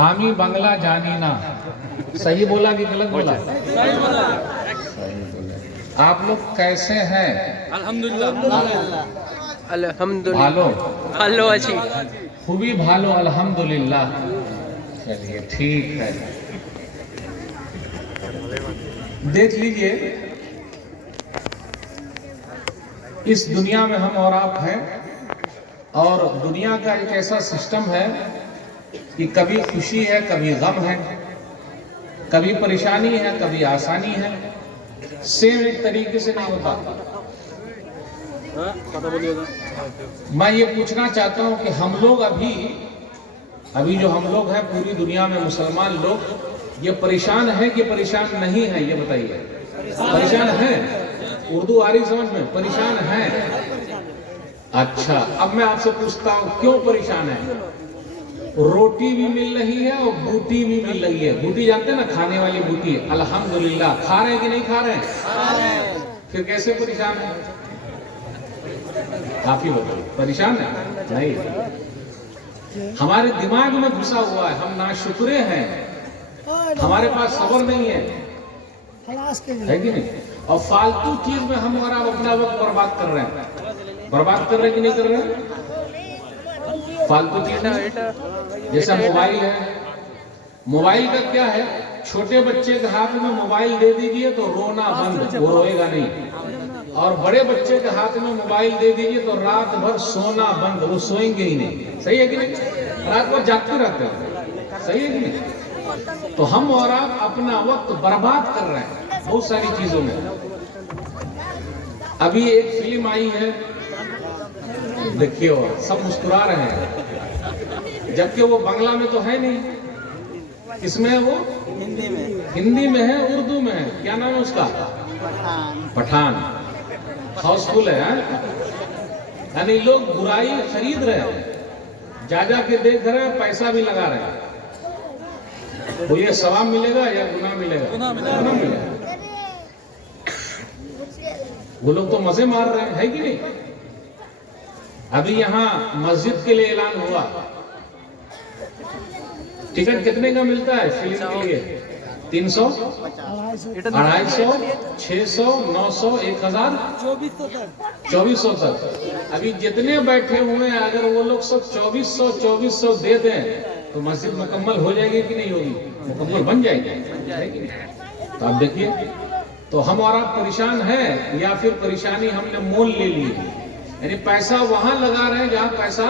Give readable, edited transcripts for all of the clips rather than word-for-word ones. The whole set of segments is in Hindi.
आमी बंगला जानी ना, सही बोला कि गलत बोला? सही बोला। सही बोला। आप लोग कैसे हैं? अल्हम्दुलिल्लाह। अल्हम्दुलिल्लाह। भालो ভালো আছি। खूबी भालो अल्हम्दुलिल्लाह। चलिए ठीक है। देख लीजिए, इस दुनिया में हम और आप हैं, और दुनिया का एक ऐसा सिस्टम है कि कभी खुशी है, कभी गम है, कभी परेशानी है, कभी आसानी है। सेम एक तरीके से नहीं होता। मैं ये पूछना चाहता हूं कि हम लोग अभी जो हम लोग हैं पूरी दुनिया में मुसलमान लोग, ये परेशान है कि परेशान नहीं है, ये बताइए। परेशान है? उर्दू आ रही समझ में? परेशान है। अच्छा, अब मैं आपसे पूछता हूं क्यों परेशान है? रोटी भी मिल रही है और बूटी भी मिल रही है। बूटी जानते हैं ना, खाने वाली बूटी। अल्हम्दुलिल्लाह। खा रहे हैं कि नहीं खा रहे हैं? फिर कैसे परेशान है? आप ही बताइए। परेशान है? नहीं, हमारे दिमाग में घुसा हुआ है, हम नाशुक्रे हैं, हमारे पास सब्र नहीं है कि नहीं? और फालतू चीज में हम और आप अपना वक्त बर्बाद कर रहे हैं। बर्बाद कर रहे हैं कि नहीं कर रहे हैं? फालतू चीज में जैसा मोबाइल है। मोबाइल का क्या है? छोटे बच्चे के हाथ में मोबाइल दे दीजिए तो रोना बंद, वो रोएगा नहीं। और बड़े बच्चे के हाथ में मोबाइल दे दीजिए तो रात भर सोना बंद, वो सोएंगे ही नहीं। सही है कि नहीं? रात भर जागते रहते हैं। सही है कि नहीं? तो हम और आप अपना वक्त बर्बाद कर रहे हैं बहुत सारी चीजों में। अभी एक फिल्म आई है, देखिए, सब मुस्कुरा रहे हैं, जबकि वो बांग्ला में तो है नहीं। किसमें है वो? हिंदी में है, उर्दू में है। क्या नाम है उसका? पठान। हाउसफुल है। यानी लोग बुराई खरीद रहे हैं, जा के देख रहे हैं, पैसा भी लगा रहे हैं। तो ये सवाब मिलेगा या गुनाह मिलेगा? गुनाह मिलेगा। वो लोग तो मजे मार रहे हैं, है कि नहीं? अभी यहाँ मस्जिद के लिए ऐलान हुआ, टिकट कितने का मिलता है फिल्म के लिए? 300, 250, 600, 900, 1000, 2400 तक। अभी जितने बैठे हुए हैं, अगर वो लोग सब 2400 दे दें तो मस्जिद मुकम्मल हो जाएगी कि नहीं होगी? मुकम्मल बन जाएगी। तो आप देखिए, तो हम और आप परेशान हैं या फिर परेशानी हमने मोल ले ली? यानी पैसा वहां लगा रहे हैं जहां पैसा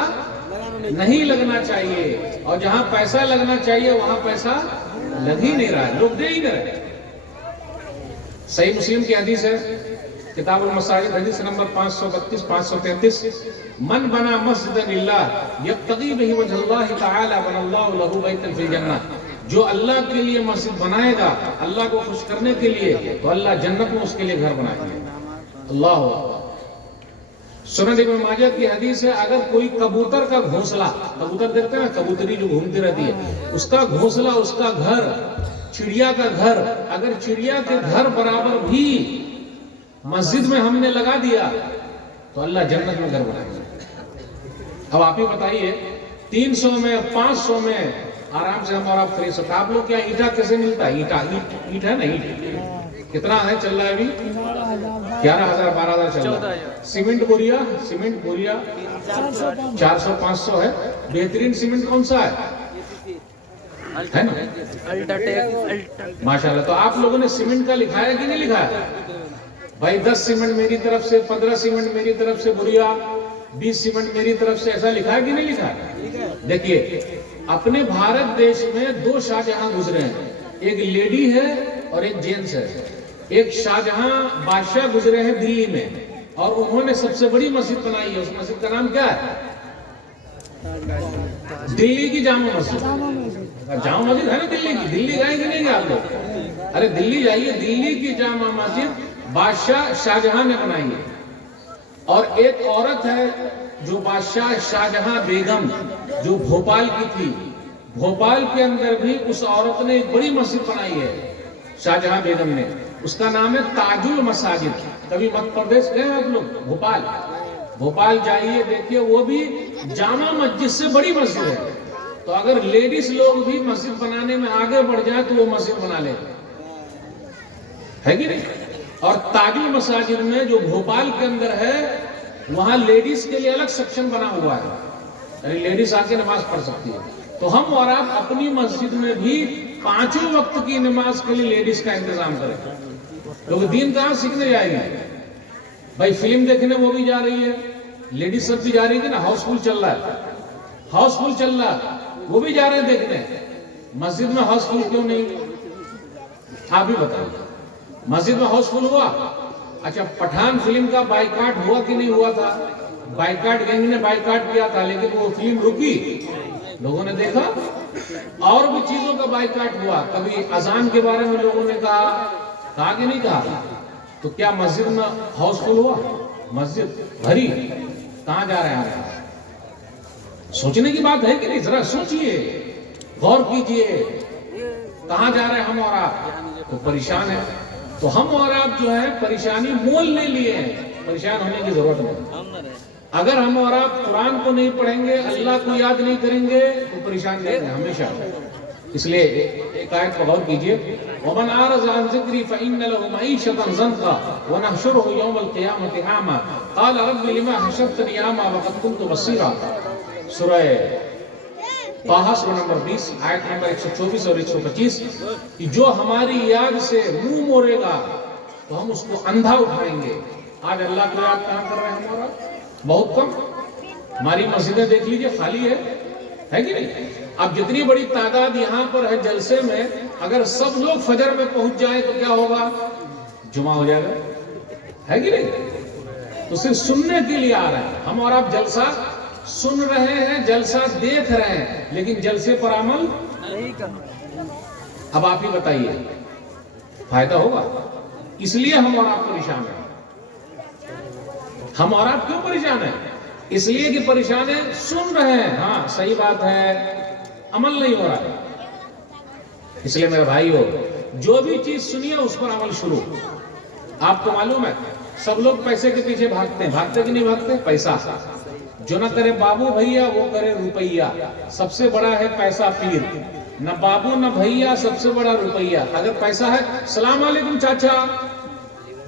नहीं लगना चाहिए, और जहां पैसा लगना चाहिए वहां पैसा लग ही नहीं रहा है, लोग दे ही नहीं रहे। सही मुस्लिम की हदीस है, किताबुल मसाजिद, हदीस नंबर 532, 533, मन बना मस्जिदन लिल्लाह यब्तगी बिही वजहल्लाहि तआला बनल्लाहु लहु बैतन फिल जन्नह। जो अल्लाह के लिए मस्जिद बनाएगा, अल्लाह को खुश करने के लिए, तो अल्लाह जन्नत में उसके लिए घर बनाएगा। अल्लाह अकबर। सुनन इब्न माजा की हदीस है, अगर कोई कबूतर का घोंसला, कबूतर देखते हैं ना, कबूतरी जो घूमती रहती है, उसका घोंसला, उसका घर, चिड़िया का घर, अगर चिड़िया के घर बराबर भी मस्जिद में हमने लगा दिया तो अल्लाह जन्नत में घर बनाएगा। अब आप ही बताइए, 300 में, 500 में आराम से हम और आप खरीद सकते। आप लोग क्या ईटा कैसे मिलता है? ईट है ना, ईट कितना है चल रहा है अभी? 11,000, 12,000 चल रहा है। सीमेंट बोरिया 400-500 है। बेहतरीन सीमेंट कौन सा है ना? अल्ट्राटेक। माशाल्लाह। तो आप लोगों ने सीमेंट का लिखाया कि नहीं लिखाया? भाई 10 सीमेंट मेरी तरफ से, 15 सीमेंट मेरी तरफ से बोरिया, 20 सीमेंट मेरी तरफ से, ऐसा लिखा है कि नहीं लिखा है? देखिए, अपने भारत देश में 2 शाहजहां गुजरे हैं, एक लेडी है और एक जेंट्स है। एक शाहजहां बादशाह गुजरे हैं दिल्ली में, और उन्होंने सबसे बड़ी मस्जिद बनाई है। उस मस्जिद का नाम क्या है? दिल्ली की जामा मस्जिद। जामा मस्जिद है ना दिल्ली की? दिल्ली गए कि नहीं गए आप लोग? अरे दिल्ली जाइए, दिल्ली की जामा मस्जिद बादशाह शाहजहां ने बनाई है। और एक औरत है जो बादशाह शाहजहां बेगम, जो भोपाल की थी, भोपाल के अंदर भी उस औरत ने एक बड़ी मस्जिद बनाई है, शाहजहां बेगम ने। उसका नाम है ताजुल मसाजिद। कभी मध्य प्रदेश गए आप लोग? भोपाल जाइए, देखिए, वो भी जामा मस्जिद से बड़ी मस्जिद है। तो अगर लेडीज लोग भी मस्जिद बनाने में आगे बढ़ जाए तो वो मस्जिद बना ले, है कि नहीं? और ताजुल मसाजिद में जो भोपाल के अंदर है वहां लेडीज के लिए अलग सेक्शन बना हुआ है, यानी लेडीज आके नमाज पढ़ सकती है। तो हम और आप अपनी मस्जिद में भी 5 वक्त की नमाज के लिए लेडीज का इंतजाम करें। लोग दीन कहां सीखने जाएंगे भाई? फिल्म देखने वो भी जा रही है, लेडीज सब भी जा रही थी ना, हाउसफुल चल रहा है, हाउसफुल चल रहा है, वो भी जा रहे हैं देखने। मस्जिद में हाउसफुल क्यों नहीं? आप भी बताइए, मस्जिद में हाउसफुल हुआ? अच्छा, पठान फिल्म का बाइकाट हुआ कि नहीं हुआ था? बाइकाट गैंग ने बाइकाट किया था, लेकिन वो फिल्म रुकी, लोगों ने देखा। और भी चीजों का बाइकाट हुआ, कभी अजान के बारे में लोगों ने कहा कि नहीं कहा? तो क्या मस्जिद में हाउसफुल हुआ? मस्जिद भरी, कहां जा रहे हैं? सोचने की बात है कि नहीं? जरा सोचिए, गौर कीजिए, कहां जा रहे हैं हम और आप? तो परेशान है। तो हम और आप जो है परेशानी मोल ले लिए हैं, परेशान होने की जरूरत नहीं। अगर हम और आप कुरान को नहीं पढ़ेंगे, अल्लाह को याद नहीं करेंगे तो परेशान रहेंगे हमेशा। इसलिए एक आयत को गौर कीजिए, वमन आरज़ अन ज़िक्री फ़इन्न लहु मईशतन ज़ंक़ा व नहशुरुहु यौमल क़ियामति आमा क़ाल रब्बि लिमा हशरतनी आमा व क़द कुन्तु बसीरा। सूरह ताहा सूरा नंबर 20 आयत नंबर 124 और 125 कि जो हमारी याद से मुंह मोड़ेगा तो हम उसको अंधा उठाएंगे। आज अल्लाह को याद कहां कर रहे हैं हमारा? बहुत कम। हमारी मस्जिदें देख लीजिए, खाली है कि नहीं? अब जितनी बड़ी तादाद यहाँ पर है जलसे में, अगर सब लोग फजर में पहुंच जाए तो क्या होगा? जुमा हो जाएगा, है कि नहीं? तो सिर्फ सुनने के लिए आ रहे हैं हम और आप, जलसा सुन रहे हैं, जलसा देख रहे हैं, लेकिन जलसे पर अमल नहीं कर। अब आप ही बताइए, फायदा होगा? इसलिए हम और आप परेशान हैं। हम और आप क्यों परेशान हैं? इसलिए कि परेशान है, सुन रहे हैं, हाँ सही बात है, अमल नहीं हो रहा है। इसलिए मेरे भाइयों, जो भी चीज सुनिए उस पर अमल शुरू। आपको मालूम है सब लोग पैसे के पीछे भागते हैं, भागते कि नहीं भागते? पैसा जो न करे बाबू भैया वो करे रुपैया। सबसे बड़ा है पैसा पीर, न बाबू न भैया, सबसे बड़ा रुपैया। अगर पैसा है, सलाम अलैकुम चाचा,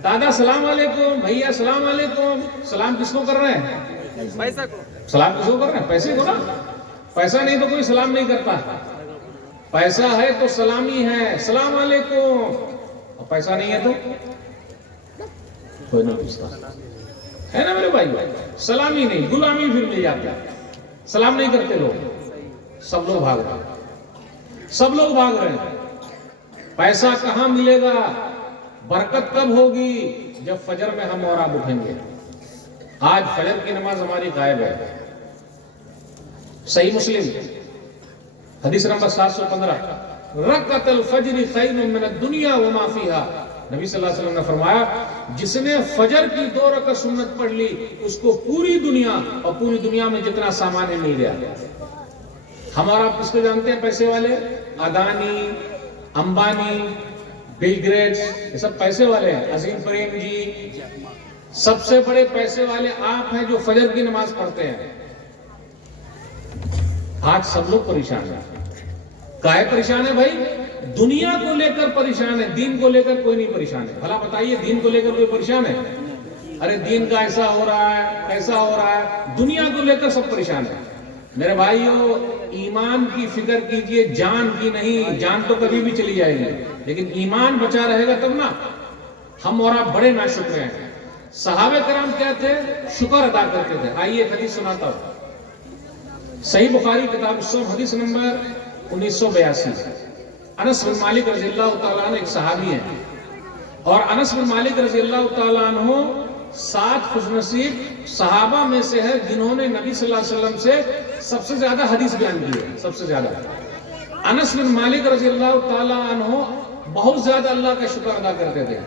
दादा सलाम अलैकुम, भैया सलाम अलैकुम। सलाम किसको कर रहे हैं? पैसा को। सलाम किसको कर रहे हैं? पैसे को ना। पैसा नहीं तो कोई सलाम नहीं करता, पैसा है तो सलामी है, सलाम अलैकुम। और पैसा नहीं है तो कोई नहीं पूछता, है ना मेरे भाई? सलामी नहीं, गुलामी फिर मिल जाती है। सलाम नहीं करते लोग, सब लोग भाग रहे हैं, सब लोग भाग रहे हैं। पैसा कहां मिलेगा? बरकत कब होगी? जब फजर में हम और आप उठेंगे। आज फजर की नमाज हमारी गायब है। सही मुस्लिम हदीस नंबर 715, रकअतुल फज्र खैरुम मिनद दुनिया व मा फीहा। नबी सल्लल्लाहु अलैहि वसल्लम ने फरमाया, जिसने फजर की 2 रकात सुन्नत पढ़ ली उसको पूरी दुनिया और पूरी दुनिया में जितना सामान है मिल गया। हमारा आप किसको जानते हैं? पैसे वाले, अदानी, अंबानी, बिल गेट्स, ये सब पैसे वाले हैं। अजीम प्रेम जी, सबसे बड़े पैसे वाले आप हैं जो फजर की नमाज पढ़ते हैं। आज सब लोग परेशान हैं। काहे परेशान है भाई? दुनिया को लेकर परेशान है, दीन को लेकर कोई नहीं परेशान है। भला बताइए, दीन को लेकर कोई परेशान है? अरे दीन का ऐसा हो रहा है, ऐसा हो रहा है, दुनिया को लेकर सब परेशान है। मेरे भाइयों, ईमान की फिक्र कीजिए, जान की नहीं। जान तो कभी भी चली जाएगी, लेकिन ईमान बचा रहेगा तब ना। हम और आप बड़े नाशुक्र हैं। सहाबे कराम क्या थे? शुक्र अदा करते थे। आइए हदीस सुनाता हूं। सही बुखारी किताब हदीस नंबर 1982। अनस बिन मालिक रज़ियल्लाहु ताला अन्हु एक सहाबी हैं, और अनस बिन मालिक रज़ियल्लाहु ताला अन्हु 7 खुशनसीब सहाबा में से है जिन्होंने नबी सल्लल्लाहु अलैहि वसल्लम से सबसे ज्यादा हदीस बयान की है। सबसे ज्यादा अनस बिन मालिक रज़ियल्लाहु ताला अन्हु बहुत ज्यादा अल्लाह का शुक्र अदा करते थे।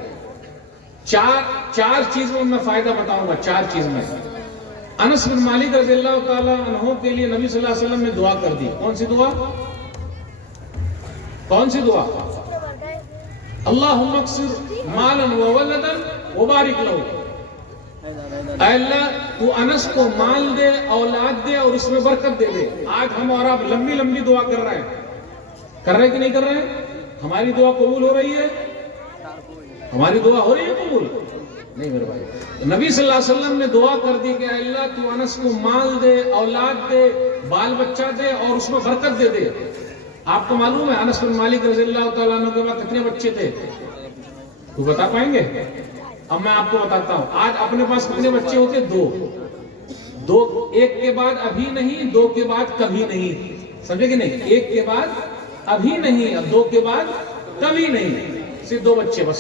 चार चीज में मैं फायदा बताऊंगा। 4 चीज में अनस बिन मालिक रज़ियल्लाहु ताला अन्हु के लिए नबी सल्लल्लाहु अलैहि वसल्लम ने दुआ कर दी। कौन सी दुआ? कौन सी दुआ? अल्लाहुम्मा अक्सिर मालन व वलदन व बारिक लहू। अल्लाह तू अनस को माल दे, औलाद दे और उसमें बरकत दे दे। आज हम और आप लंबी लंबी दुआ कर रहे हैं, कर रहे कि नहीं कर रहे हैं? हमारी दुआ कबूल हो रही है? हमारी दुआ हो रही है कबूल? नहीं मेरे भाई। नबी सल्लल्लाहु अलैहि वसल्लम ने दुआ कर दी कि अल्लाह तू अनस को माल दे, औलाद दे, बाल बच्चा दे और उसमें बरकत दे दे। आपको मालूम है अनस बिन मालिक रज़ियल्लाहु तआला अन्हु के पास कितने बच्चे थे? तू बता पाएंगे? अब मैं आपको बताता हूं। आज अपने पास कितने बच्चे होते? दो। एक के बाद अभी नहीं, दो के बाद कभी नहीं। समझे कि नहीं? एक के बाद अभी नहीं और दो के बाद कभी नहीं। सिर्फ दो बच्चे, बस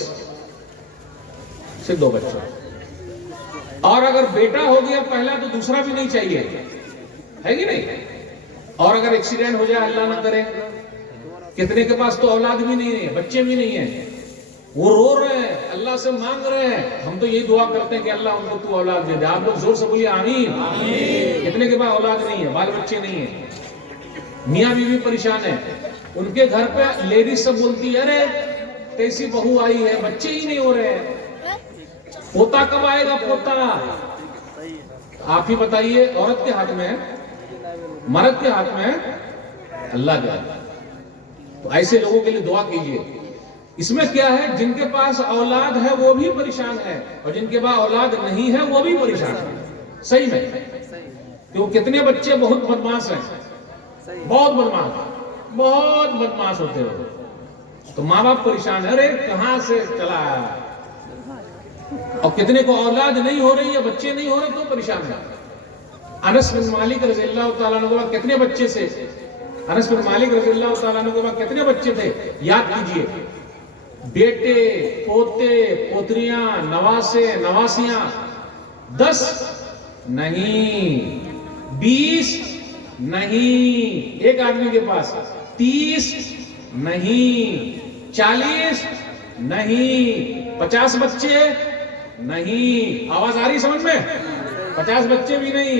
सिर्फ दो बच्चे। और अगर बेटा हो गया पहला तो दूसरा भी नहीं चाहिए, है कि नहीं? और अगर एक्सीडेंट हो जाए, अल्लाह ना करे, कितने के पास तो औलाद भी नहीं है, बच्चे भी नहीं है, वो रो रहे हैं, अल्लाह से मांग रहे हैं। हम तो यही दुआ करते हैं कि अल्लाह उनको तू औलाद दे दे। आप लोग जोर से बोलिए आमीन। कितने के पास औलाद नहीं है, बाल बच्चे नहीं है, मियाँ बीवी परेशान है, उनके घर पे लेडीज सब बोलती है अरे कैसी बहू आई है, बच्चे ही नहीं हो रहे हैं, पोता कब आएगा पोता? आप ही बताइए, औरत के हाथ में है, मर्द के हाथ में है, अल्लाह के हाथ में। तो ऐसे लोगों के लिए दुआ कीजिए। इसमें क्या है, जिनके पास औलाद है वो भी परेशान है और जिनके पास औलाद नहीं है वो भी परेशान है। सही में, क्यों? कितने बच्चे बहुत बदमाश हैं, बहुत बदमाश होते हो, तो माँ बाप परेशान है, अरे कहां से चला आया। और कितने को औलाद नहीं हो रही है, बच्चे नहीं हो रहे तो परेशान है। अनस बिन मालिक रज़ियल्लाहु तआला अन्हु के पास कितने बच्चे थे? अनस बिन मालिक रज़ियल्लाहु तआला अन्हु के पास कितने बच्चे थे? याद कीजिए, बेटे, पोते, पोतरियां, नवासे, नवासियां 10 नहीं, 20 नहीं, एक आदमी के पास 30 नहीं, 40 नहीं, 50 बच्चे नहीं। आवाज आ रही समझ में? 50 बच्चे भी नहीं,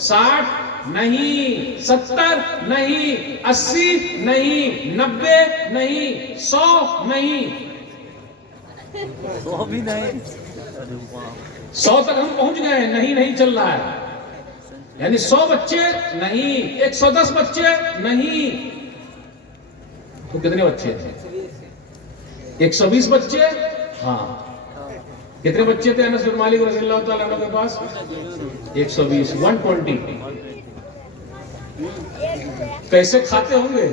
60 नहीं, 70 नहीं, 80 नहीं, 90 नहीं, 100 नहीं, 100 भी नहीं, 100 तक हम पहुंच गए। नहीं चल रहा है, यानी 100 बच्चे नहीं, 110 बच्चे नहीं, तो कितने बच्चे थे? 120 बच्चे। हाँ, कितने बच्चे थे अनस बिन मालिक रज़ियल्लाहु तआला अन्हु के पास? 120, 120। कैसे खाते होंगे?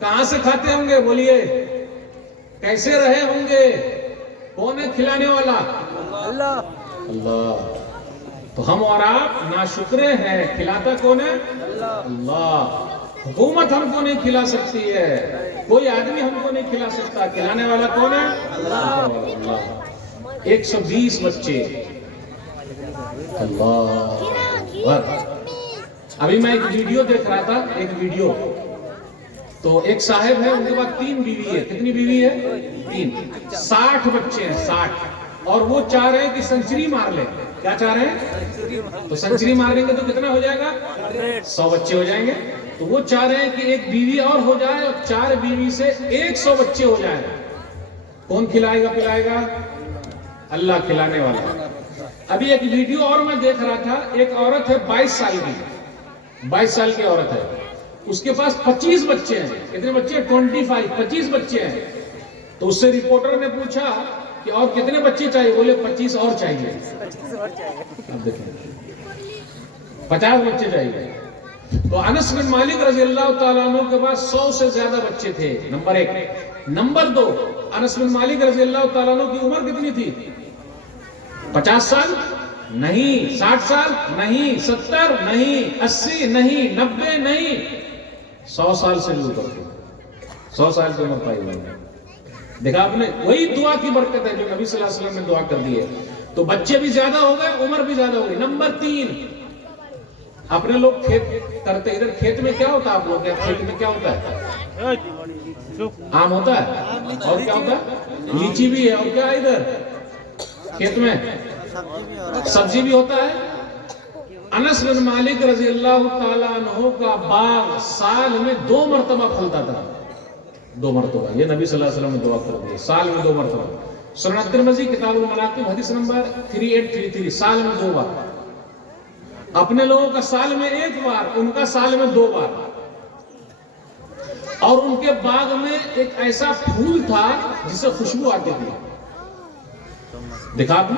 कहां से खाते होंगे? बोलिए, कैसे रहे होंगे? कौन है खिलाने वाला? अल्लाह। तो हम और आप नाशुक्रे हैं, खिलाता कौन है? अल्लाह। हुकूमत हमको नहीं खिला सकती है, कोई आदमी हमको नहीं खिला सकता, खिलाने वाला कौन है? अल्लाह। 120 बच्चे, अल्लाह। अभी मैं एक वीडियो देख रहा था, एक वीडियो, तो एक साहब है, उनके पास 3 बीवी है। कितनी बीवी है? 3। 60 बच्चे हैं, 60। और वो चाह रहे हैं कि सेंचुरी मार ले। क्या चाह रहे हैं? तो सेंचुरी मारेंगे तो कितना हो जाएगा? 100 बच्चे हो जाएंगे। तो वो चाह रहे हैं कि एक बीवी और हो जाए और 4 बीवी से 100 बच्चे हो जाए। कौन खिलाएगा पिलाएगा? अल्लाह खिलाने वाला। अभी एक वीडियो और मैं देख रहा था, एक औरत है 22 साल की, 22 साल की औरत है, उसके पास 25 बच्चे हैं। कितने बच्चे? 25 बच्चे हैं। तो उससे रिपोर्टर ने पूछा कि और कितने बच्चे चाहिए? बोले 25 और चाहिए। 50 बच्चे चाहिए। तो अनस बिन मालिक रज़ियल्लाहु तआला अन्हु के पास 100 से ज्यादा बच्चे थे, नंबर 1। नंबर 2, अनस बिन मालिक रज़ियल्लाहु तआला अन्हु की उम्र कितनी थी? 50 साल नहीं, 60 साल नहीं, 70 नहीं, 80 नहीं, 90 नहीं, 100 साल से भी ऊपर थे। 100 साल की उम्र पाई हुई। देखा आपने? वही दुआ की बरकत है जो नबी सल्लल्लाहु अलैहि वसल्लम ने दुआ कर दी है। तो बच्चे भी ज्यादा हो गए, उम्र भी ज्यादा हो गई। नंबर 3, अपने लोग खेत करते, इधर खेत में क्या होता है? आप लोग खेत में क्या होता है? आम होता है, और क्या होता है? लीची भी है, और क्या है इधर खेत में? सब्जी भी होता है। अनस बिन मालिक रज़ियल्लाहु तआला अन्हु का बाग साल में 2 मरतबा फलता था। 2 मरतबा, ये नबी सल्लल्लाहु अलैहि वसल्लम ने दुआ कर दी, साल में 2 मरतबा। सुनन तिरमिज़ी किताबुल मनाक़िब हदीस नंबर 3833, साल में 2 बार। अपने लोगों का साल में 1 बार, उनका साल में 2 बार। और उनके बाग में एक ऐसा फूल था जिससे खुशबू आती थी। दिखा दूं,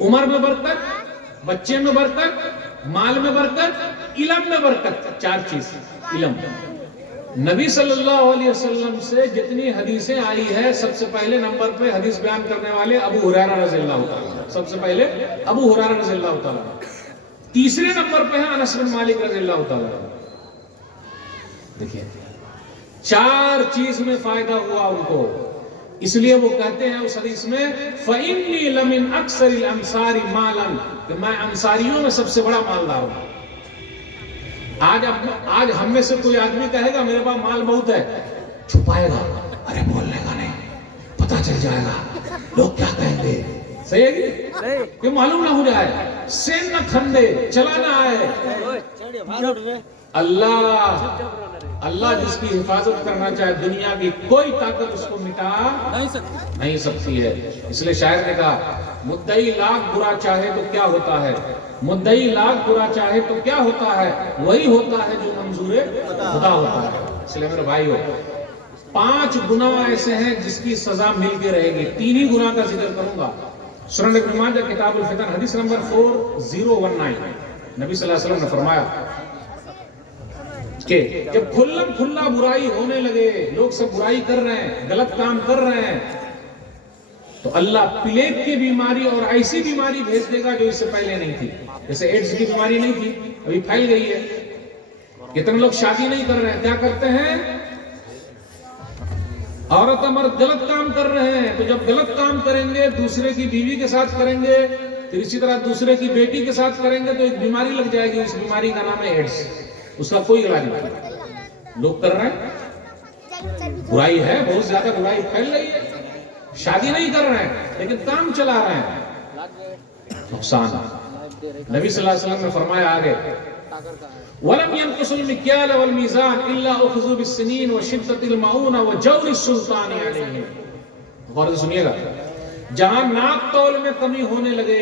उम्र में बरकत, बच्चे में बरकत, माल में बरकत, इल्म में बरकत, 4 चीज। इल्म, नबी सल्लल्लाहु अलैहि वसल्लम से जितनी हदीसें आई है, सबसे पहले नंबर पे हदीस बयान करने वाले अबू हुरैरा रज़ियल्लाहु ताला, सबसे पहले अबू हुरैरा रज़ियल्लाहु ताला। तीसरे नंबर पे है अनस बिन मालिक रज़ियल्लाहु ताला। देखिए 4 चीज में फायदा हुआ उनको, इसलिए वो कहते हैं उस हदीस में फ़इन्नी लमिन अक्सरिल अंसारी मालन, कि मैं अंसारियों में सबसे बड़ा मालदार हूं। आज हम में से कोई आदमी कहेगा मेरे पास माल बहुत है, छुपाएगा, अरे बोलने का नहीं, पता चल जाएगा, लोग क्या कहेंगे। सही है कि क्यों मालूम ना हो जाए, सेन न खंदे, चला ना आए। अल्लाह जिसकी हिफाजत करना चाहे, दुनिया की कोई ताकत उसको मिटा नहीं सकती है। इसलिए शायर ने कहा, मुद्दई लाख बुरा चाहे तो क्या होता है, मुद्दई लाख बुरा चाहे तो क्या होता है, वही होता है जो मंजूर खुदा होता है। इसलिए मेरे भाइयों, 5 गुनाह ऐसे हैं जिसकी सजा मिल के रहेगी। 3 ही गुनाह का जिक्र करूंगा। सुनन इब्न माजा किताबुल फितन हदीस नंबर 4019, नबी सल्लल्लाहु अलैहि वसल्लम ने फरमाया कि जब खुल्लम खुल्ला बुराई होने लगे, लोग सब बुराई कर रहे हैं, गलत काम कर रहे हैं, तो अल्लाह प्लेग की बीमारी और ऐसी बीमारी भेज देगा जो इससे पहले नहीं थी। जैसे एड्स की बीमारी नहीं थी, अभी फैल गई है। कितने लोग शादी नहीं कर रहे हैं, क्या करते हैं, औरत मर्द गलत काम कर रहे हैं, तो जब गलत काम करेंगे, दूसरे की बीवी के साथ करेंगे, फिर इसी तरह दूसरे की बेटी के साथ करेंगे, तो एक बीमारी लग जाएगी। उस बीमारी का नाम है एड्स। उसका कोई इलाज नहीं। लोग कर रहे हैं, बुराई है, बहुत ज्यादा बुराई फैल रही है। शादी नहीं कर रहे हैं लेकिन काम चला रहे हैं, नुकसान। नबी सल्लल्लाहु अलैहि वसल्लम ने फरमाया आगे, वलम यनकुसुल मिक्याल वल मीज़ान इल्ला उखज़ु बिस्सिनीन व शिद्दतिल मऊना व जौरिस सुल्तान अलैहिम। गौर से सुनिएगा, जहां नाप तौल में कमी होने लगे,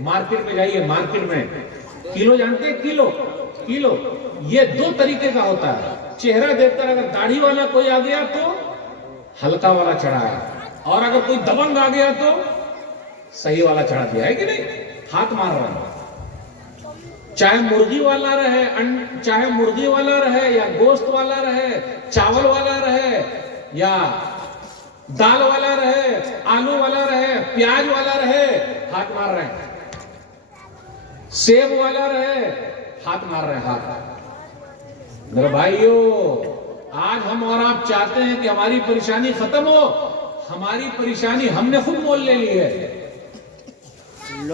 मार्केट में जाइए, मार्केट में किलो जानते हैं, किलो ये 2 तरीके का होता है। चेहरा देखकर अगर दाढ़ी वाला कोई आ गया तो हल्का वाला चढ़ा है, और अगर कोई दबंग आ गया तो सही वाला चढ़ा दिया है कि नहीं, हाथ मार रहा है। चाहे मुर्गी वाला रहे, चाहे मुर्गी वाला रहे या गोश्त वाला रहे, चावल वाला रहे या दाल वाला रहे, आलू वाला रहे, प्याज वाला रहे, हाथ मार रहे हैं। सेब वाला रहे, हाथ मार रहे हैं, हाथ। मेरे भाइयों, आज हम और आप चाहते हैं कि हमारी परेशानी खत्म हो। हमारी परेशानी हमने खुद मोल ले ली है।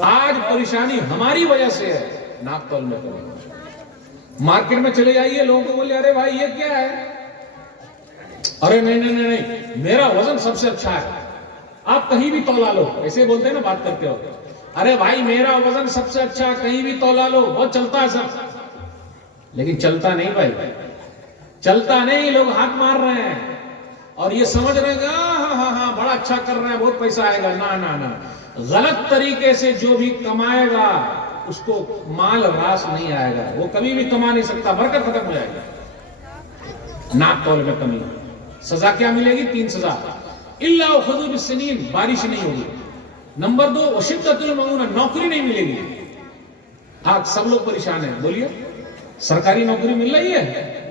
आज परेशानी हमारी वजह से है। नाप तौल में करो, मार्केट में चले जाइए, लोगों को बोले अरे भाई ये क्या है, अरे नहीं नहीं नहीं नहीं, मेरा वजन सबसे अच्छा है, आप कहीं भी तौला लो, ऐसे बोलते हैं ना बात करते हो, अरे भाई मेरा वजन सबसे अच्छा, कहीं भी तौला लो, बहुत चलता है सब। लेकिन चलता नहीं भाई, चलता नहीं। लोग हाथ मार रहे हैं और ये समझ रहे हैं हाँ बड़ा अच्छा कर रहे हैं, बहुत पैसा आएगा। ना ना ना, गलत तरीके से जो भी कमाएगा उसको माल रास नहीं आएगा, वो कभी भी कमा नहीं सकता, बरकत खत्म हो जाएगी। नाप तौल में कमी, सजा क्या मिलेगी? 3 सजा। इल्ला उखज़ु बिस्सिनीन, बारिश नहीं होगी। नंबर 2, वशिद्दतुल मऊना, नौकरी नहीं मिलेगी। आज सब लोग परेशान हैं, बोलिए सरकारी नौकरी मिल रही है?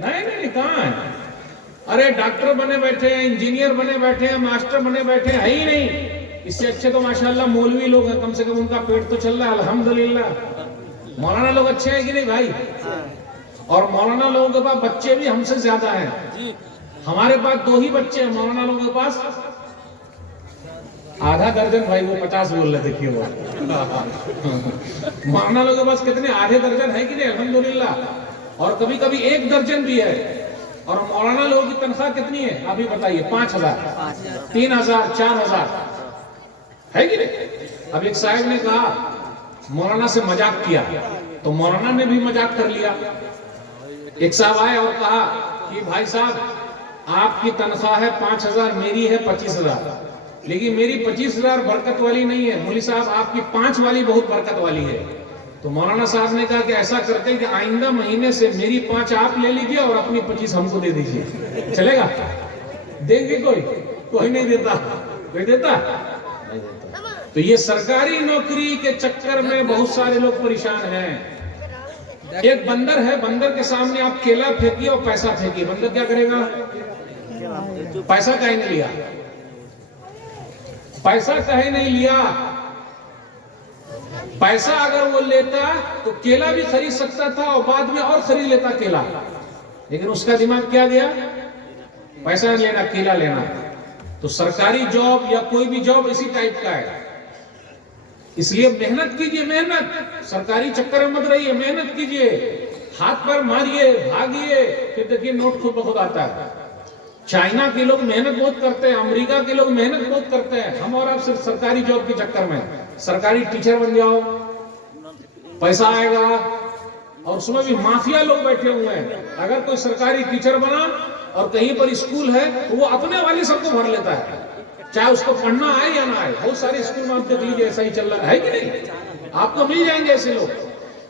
नहीं, कहां है? अरे डॉक्टर बने बैठे हैं, इंजीनियर बने बैठे हैं, मास्टर बने बैठे हैं, है ही नहीं। इससे अच्छे तो माशाल्लाह मौलवी लोग हैं, कम से कम उनका पेट तो चल रहा है, अल्हम्दुलिल्लाह। मौलाना लोग अच्छे हैं कि नहीं भाई? और मौलाना लोगों के पास बच्चे भी हमसे ज्यादा हैं। हमारे पास 2 ही बच्चे हैं, मौलाना लोगों के पास आधा दर्जन। भाई वो 50 बोल रहे, देखिए वो मौलाना लोगों के पास कितने? आधे दर्जन है कि नहीं? अल्हम्दुलिल्लाह। और कभी कभी 1 दर्जन भी है। और मौलाना लोगों की तनख्वाह कितनी है आप ही बताइए? 5000, 3000, 4000 है कि नहीं? अब एक साहब ने कहा, मौलाना से मजाक किया तो मौलाना ने भी मजाक कर लिया। एक साहब आए और कहा कि भाई साहब आपकी तनख्वाह है 5000, मेरी है 25000, लेकिन मेरी 25000 बरकत वाली नहीं है। मौलवी साहब आपकी 5 वाली बहुत बरकत वाली है। तो मौलाना साहब ने कहा कि ऐसा करते हैं कि आइंदा महीने से मेरी 5 आप ले लीजिए और अपनी 25 हमको दे दीजिए, चलेगा? देंगे कोई नहीं देता, कोई देता नहीं देता। तो ये सरकारी नौकरी के चक्कर में बहुत सारे लोग परेशान हैं। एक बंदर है, बंदर के सामने आप केला फेंकिए और पैसा फेंकिए, बंदर क्या करेगा? पैसा कहीं नहीं लिया, पैसा कहीं नहीं लिया। पैसा अगर वो लेता तो केला भी खरीद सकता था और बाद में और खरीद लेता केला, लेकिन उसका दिमाग क्या गया? पैसा लेना, केला लेना। तो सरकारी जॉब या कोई भी जॉब इसी टाइप का है। इसलिए मेहनत कीजिए, मेहनत, सरकारी चक्कर में मत रहिए, मेहनत कीजिए, हाथ पर मारिए, भागिए, फिर देखिए नोट खुद ब खुद आता है। चाइना के लोग मेहनत बहुत करते हैं, अमेरिका के लोग मेहनत बहुत करते हैं। हम और आप सिर्फ सरकारी जॉब के चक्कर में, सरकारी टीचर बन जाओ, पैसा आएगा, और उसमें भी माफिया लोग बैठे हुए हैं। अगर कोई सरकारी टीचर बना और कहीं पर स्कूल है तो वो अपने वाले सबको भर लेता है, चाहे उसको पढ़ना आए या ना आए। बहुत सारे स्कूल में आप देख लीजिए ऐसा ही चल रहा है कि नहीं? आपको मिल जाएंगे ऐसे लोग,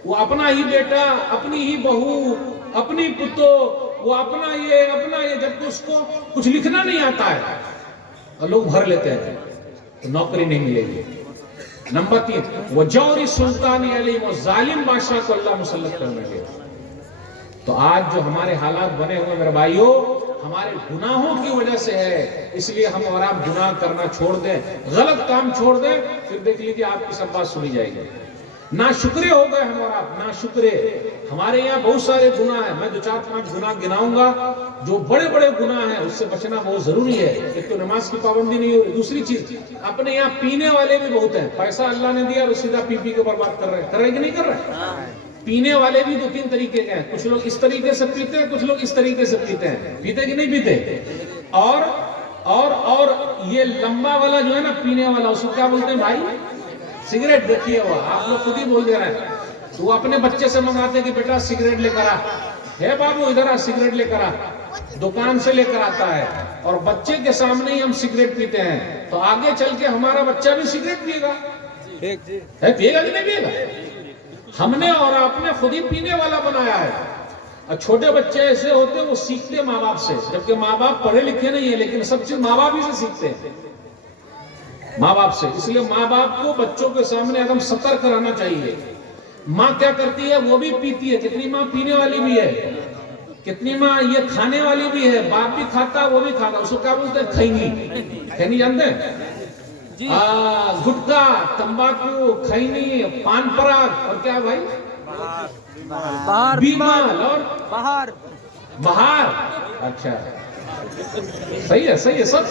वो अपना ही बेटा, अपनी ही बहू, अपनी पुतो, वो अपना ये, जबकि उसको कुछ लिखना नहीं आता है और लोग भर लेते हैं, तो नौकरी नहीं मिलेगी। नंबर 3, वो जौहरी सुल्तानी अली, वो जालिम बादशाह को अल्लाह मुसल्लत करने के। तो आज जो हमारे हालात बने हुए मेरे भाइयों, हमारे गुनाहों की वजह से है। इसलिए हम और आप गुनाह करना छोड़ दें, गलत काम छोड़ दें, फिर देख लीजिए आपकी सब बात सुनी जाएगी। ना शुक्रे हो गए हम और आप, ना शुक्रे। हमारे यहाँ बहुत सारे गुनाह हैं, मैं 2-4-5 गुनाह गिनाऊंगा जो बड़े बड़े गुनाह हैं, उससे बचना बहुत जरूरी है। एक तो नमाज की पाबंदी नहीं हो रही, दूसरी चीज अपने यहाँ पीने वाले भी बहुत हैं। पैसा अल्लाह ने दिया, वो सीधा पी पी के बर्बाद कर रहे कि नहीं कर रहे? पीने वाले भी 2-3 तरीके के हैं, कुछ लोग इस तरीके से पीते हैं, कुछ लोग इस तरीके से पीते हैं। पीते कि नहीं पीते? और ये लंबा वाला जो है ना पीने वाला, उसको क्या बोलते हैं भाई? सिगरेट। देखिए वो आप लोग खुद ही बोल दे रहे हैं। तो वो अपने बच्चे से मंगाते कि बेटा सिगरेट लेकर आ, है बाबू इधर आ, सिगरेट लेकर आ, दुकान से लेकर आता है, और बच्चे के सामने ही हम सिगरेट पीते हैं, तो आगे चल के हमारा बच्चा भी सिगरेट पिएगा। पिएगा कि नहीं पिएगा? हमने और आपने खुद ही पीने वाला बनाया है। और छोटे बच्चे ऐसे होते हैं, वो सीखते माँ बाप से, जबकि माँ बाप पढ़े लिखे नहीं है, लेकिन सब चीज माँ बाप ही से सीखते हैं, माँ बाप से। इसलिए माँ बाप को बच्चों के सामने एकदम सतर्क रहना चाहिए। माँ क्या करती है? वो भी पीती है। कितनी माँ पीने वाली भी है, कितनी माँ ये खाने वाली भी है। बाप भी खाता है, वो भी खाता है। उसको क्या बोलते हैं? खैनी। खैनी जानते हैं? गुटखा, तंबाकू, खैनी, पान पराग, और क्या भाई? बाहर, बीमाल और बाहर। अच्छा, सही है, सही है, सब।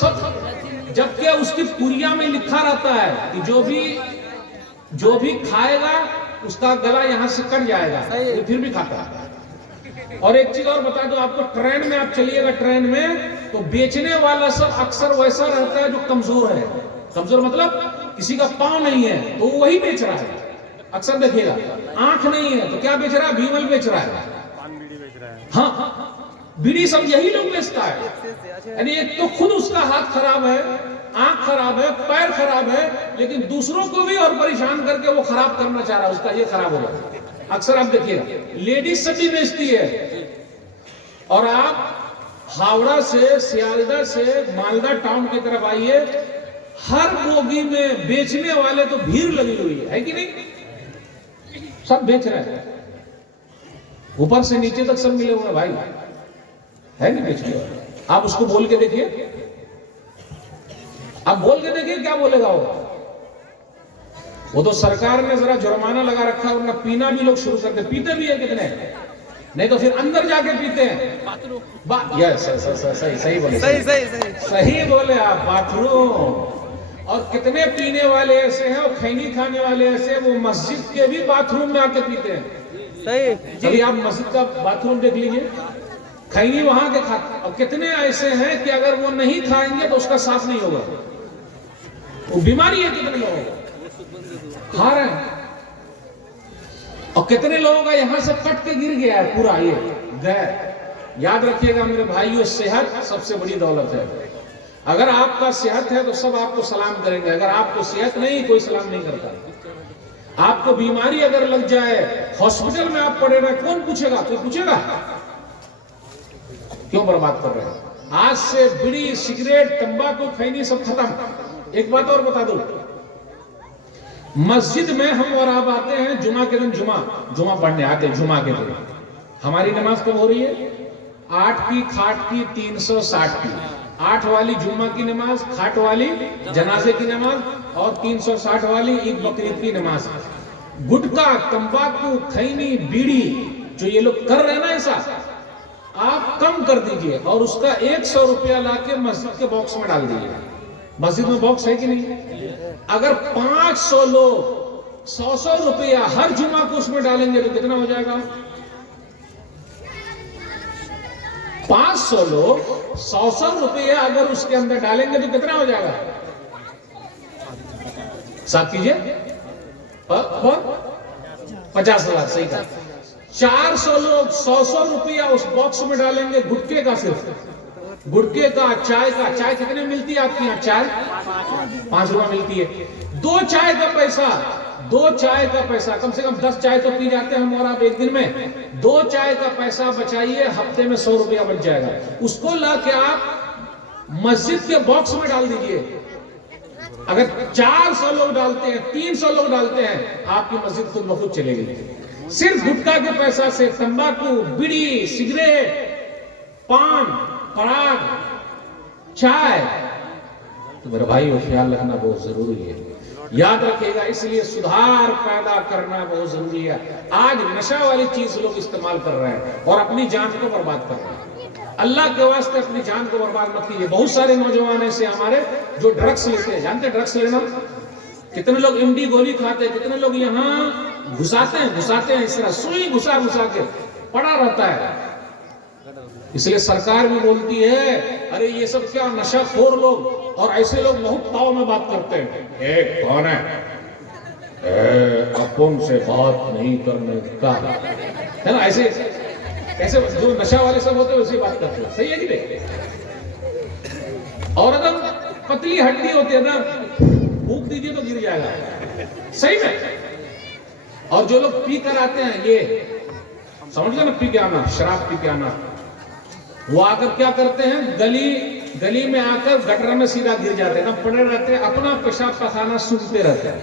जबकि उसकी पुरिया में लिखा रहता है कि जो भी खाएगा उसका गला यहाँ से कट जाएगा, तो फिर भी खाता है। और एक चीज और बता दो आपको, ट्रेन में आप चलिएगा, ट्रेन में तो बेचने वाला सब अक्सर वैसा रहता है जो कमजोर है। कमजोर मतलब किसी का पाँव नहीं है तो वो वही बेच रहा है। अक्सर देखिएगा, आंख नहीं है तो क्या बेच रहा है? भीमल बेच रहा है। हाँ, बीड़ी सब यही लोग बेचता है। यानी एक तो खुद उसका हाथ खराब है, आंख खराब है, पैर खराब है, लेकिन दूसरों को भी और परेशान करके वो खराब करना चाह रहा है, उसका ये खराब होगा। अक्सर आप देखिएगा लेडीज से भी बेचती है। और आप हावड़ा से, सियालदह से मालदा टाउन की तरफ आइए, हर बोगी में बेचने वाले तो भीड़ लगी हुई है कि नहीं? सब बेच रहे हैं, ऊपर से नीचे तक सब मिले हुए हैं भाई, है नहीं बेचने वाले? आप उसको बोल के देखिए, आप बोल के देखिए क्या बोलेगा वो तो सरकार ने जरा जुर्माना लगा रखा है, वरना पीना भी लोग शुरू करते। पीते भी है कितने, नहीं तो फिर अंदर जाके पीते हैं। यस, सही बोले, सही बोले आप, बाथरूम। और कितने पीने वाले ऐसे हैं और खैनी खाने वाले ऐसे, वो मस्जिद के भी बाथरूम में आके पीते हैं। सही, चलिए आप मस्जिद का बाथरूम देख लीजिए, खैनी वहां के खाते। और कितने ऐसे हैं कि अगर वो नहीं खाएंगे तो उसका साफ नहीं होगा, वो बीमारी है। कितने लोग खा रहे हैं, और कितने लोगों का यहां से कट के गिर गया है पूरा, ये गैर। याद रखिएगा मेरे भाइयों, सेहत सबसे बड़ी दौलत है। अगर आपका सेहत है तो सब आपको सलाम करेंगे, अगर आपको सेहत नहीं, कोई सलाम नहीं करता। आपको बीमारी अगर लग जाए, हॉस्पिटल में आप पड़े रहे, कौन पूछेगा? कोई पूछेगा? क्यों बर्बाद कर रहे हैं? आज से बीड़ी, सिगरेट, तंबाकू, खैनी सब खत्म। एक बात और बता दूं, मस्जिद में हम और आप आते हैं जुमा के दिन, जुमा पढ़ने आते हैं। जुमा के दिन हमारी नमाज कब हो रही है? 8 की, खाट की, 360 की। 8 वाली जुम्मा की नमाज, खाट वाली जनाजे की नमाज, और 360 वाली ईद बकरीद की नमाज। गुटखा, तंबाकू, खैनी, बीड़ी जो ये लोग कर रहे हैं ना, ऐसा आप कम कर दीजिए और उसका 100 रुपया लाके मस्जिद के बॉक्स में डाल दीजिए। मस्जिद में बॉक्स है कि नहीं? अगर 500 लोग 100 रुपया हर जुमा को उसमें डालेंगे तो कितना हो जाएगा? 500 लोग 100 रुपया अगर उसके अंदर डालेंगे तो कितना हो जाएगा? साथ कीजिए, 50,000। सही कहा। 400 लोग 100 रुपया उस बॉक्स में डालेंगे गुटखे का, सिर्फ गुटखे का, चाय का। चाय कितने मिलती है आपके यहाँ? चाय 5 रुपया मिलती है। 2 चाय का पैसा, कम से कम 10 चाय तो पी जाते हैं हम और आप एक दिन में। 2 चाय का पैसा बचाइए, हफ्ते में 100 रुपया बच जाएगा। उसको ला के आप मस्जिद के बॉक्स में डाल दीजिए। अगर 400 लोग डालते हैं, 300 लोग डालते हैं, आपकी मस्जिद खुद ब खुद चलेगी। सिर्फ गुटखा के पैसा से तंबाकू, बीड़ी, सिगरेट, पान, पराग, चाय, तो मेरे भाई वो ख्याल रखना बहुत जरूरी है। याद रखिएगा, इसलिए सुधार पैदा करना बहुत जरूरी है। आज नशा वाली चीज लोग इस्तेमाल कर रहे हैं और अपनी जान को बर्बाद कर रहे हैं। अल्लाह के वास्ते अपनी जान को बर्बाद मत कीजिए। बहुत सारे नौजवान ऐसे हमारे जो ड्रग्स लेते हैं, जानते हैं ड्रग्स लेना? कितने लोग एमडी गोली खाते हैं, कितने लोग यहाँ घुसाते हैं, इस तरह सुई घुसा के पड़ा रहता है। इसलिए सरकार भी बोलती है, अरे ये सब क्या नशाखोर लोग, और ऐसे लोग बहुत ताव में बात करते हैं। एक कौन है? अपन से बात नहीं करने का, है ना? ऐसे जो नशा वाले सब होते हैं वैसे बात करते हैं। सही है कि नहीं? और अगर पतली हड्डी होती है ना, फूंक दीजिए तो गिर जाएगा। सही में। और जो लोग पी कर आते हैं, ये समझ लो ना, पी के आना, शराब पी के आना, वो आकर क्या करते हैं, गली में आकर गटर में सीधा गिर जाते हैं ना, पड़े रहते हैं, अपना पेशाब पखाना सूंघते रहते हैं।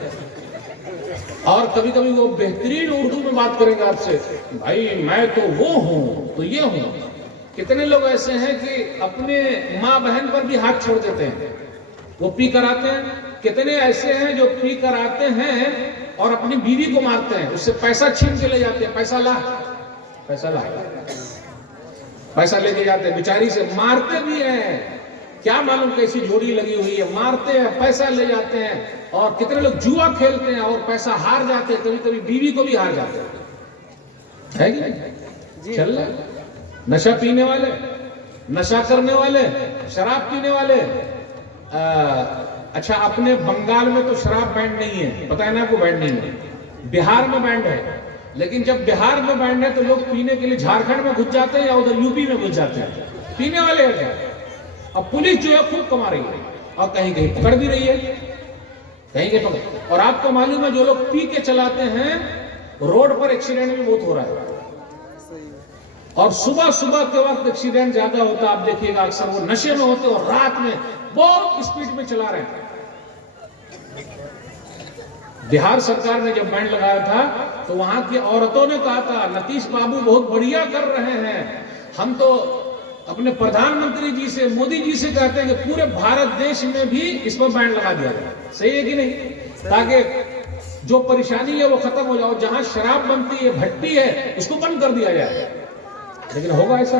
और कभी कभी वो बेहतरीन उर्दू में बात करेंगे आपसे, भाई मैं तो वो हूं, तो ये हूं। कितने लोग ऐसे हैं कि अपने माँ बहन पर भी हाथ छोड़ देते हैं, वो पी कर आते हैं। कितने ऐसे हैं जो पी कर आते हैं और अपनी बीवी को मारते हैं, उससे पैसा छीन के ले जाते हैं। पैसा लेके जाते हैं, बेचारी से मारते भी हैं। क्या मालूम कैसी जोड़ी लगी हुई है, मारते हैं, पैसा ले जाते हैं। और कितने लोग जुआ खेलते हैं और पैसा हार जाते हैं, कभी कभी बीवी को भी हार जाते हैं। है कि नहीं? चल रहा नशा पीने वाले, नशा करने वाले, शराब पीने वाले। अच्छा, अपने बंगाल में तो शराब बैंड नहीं है, पता है ना आपको? बैंड नहीं है। बिहार में बैंड है, लेकिन जब बिहार में बैंड है तो लोग पीने के लिए झारखंड में घुस जाते हैं या उधर यूपी में घुस जाते हैं। पीने वाले हैं क्या? अब पुलिस जो है खूब कमा रही है और कहीं कहीं पकड़ भी रही है, कहीं कहीं पकड़। और आपको मालूम है, जो लोग पी के चलाते हैं, रोड पर एक्सीडेंट भी बहुत हो रहा है। और सुबह के वक्त एक्सीडेंट ज्यादा होता है। आप देखिएगा, अक्सर वो नशे में होते और रात में बहुत स्पीड में चला रहे हैं। बिहार सरकार ने जब बैंड लगाया था तो वहां की औरतों ने कहा था, नीतीश बाबू बहुत बढ़िया कर रहे हैं, हम तो अपने प्रधानमंत्री जी से, मोदी जी से कहते हैं कि पूरे भारत देश में भी इस पर बैंड लगा दिया जाए। सही है कि नहीं? ताकि जो परेशानी है वो खत्म हो जाए। जहां शराब बनती है, भट्टी है, उसको बंद कर दिया जाए। लेकिन होगा ऐसा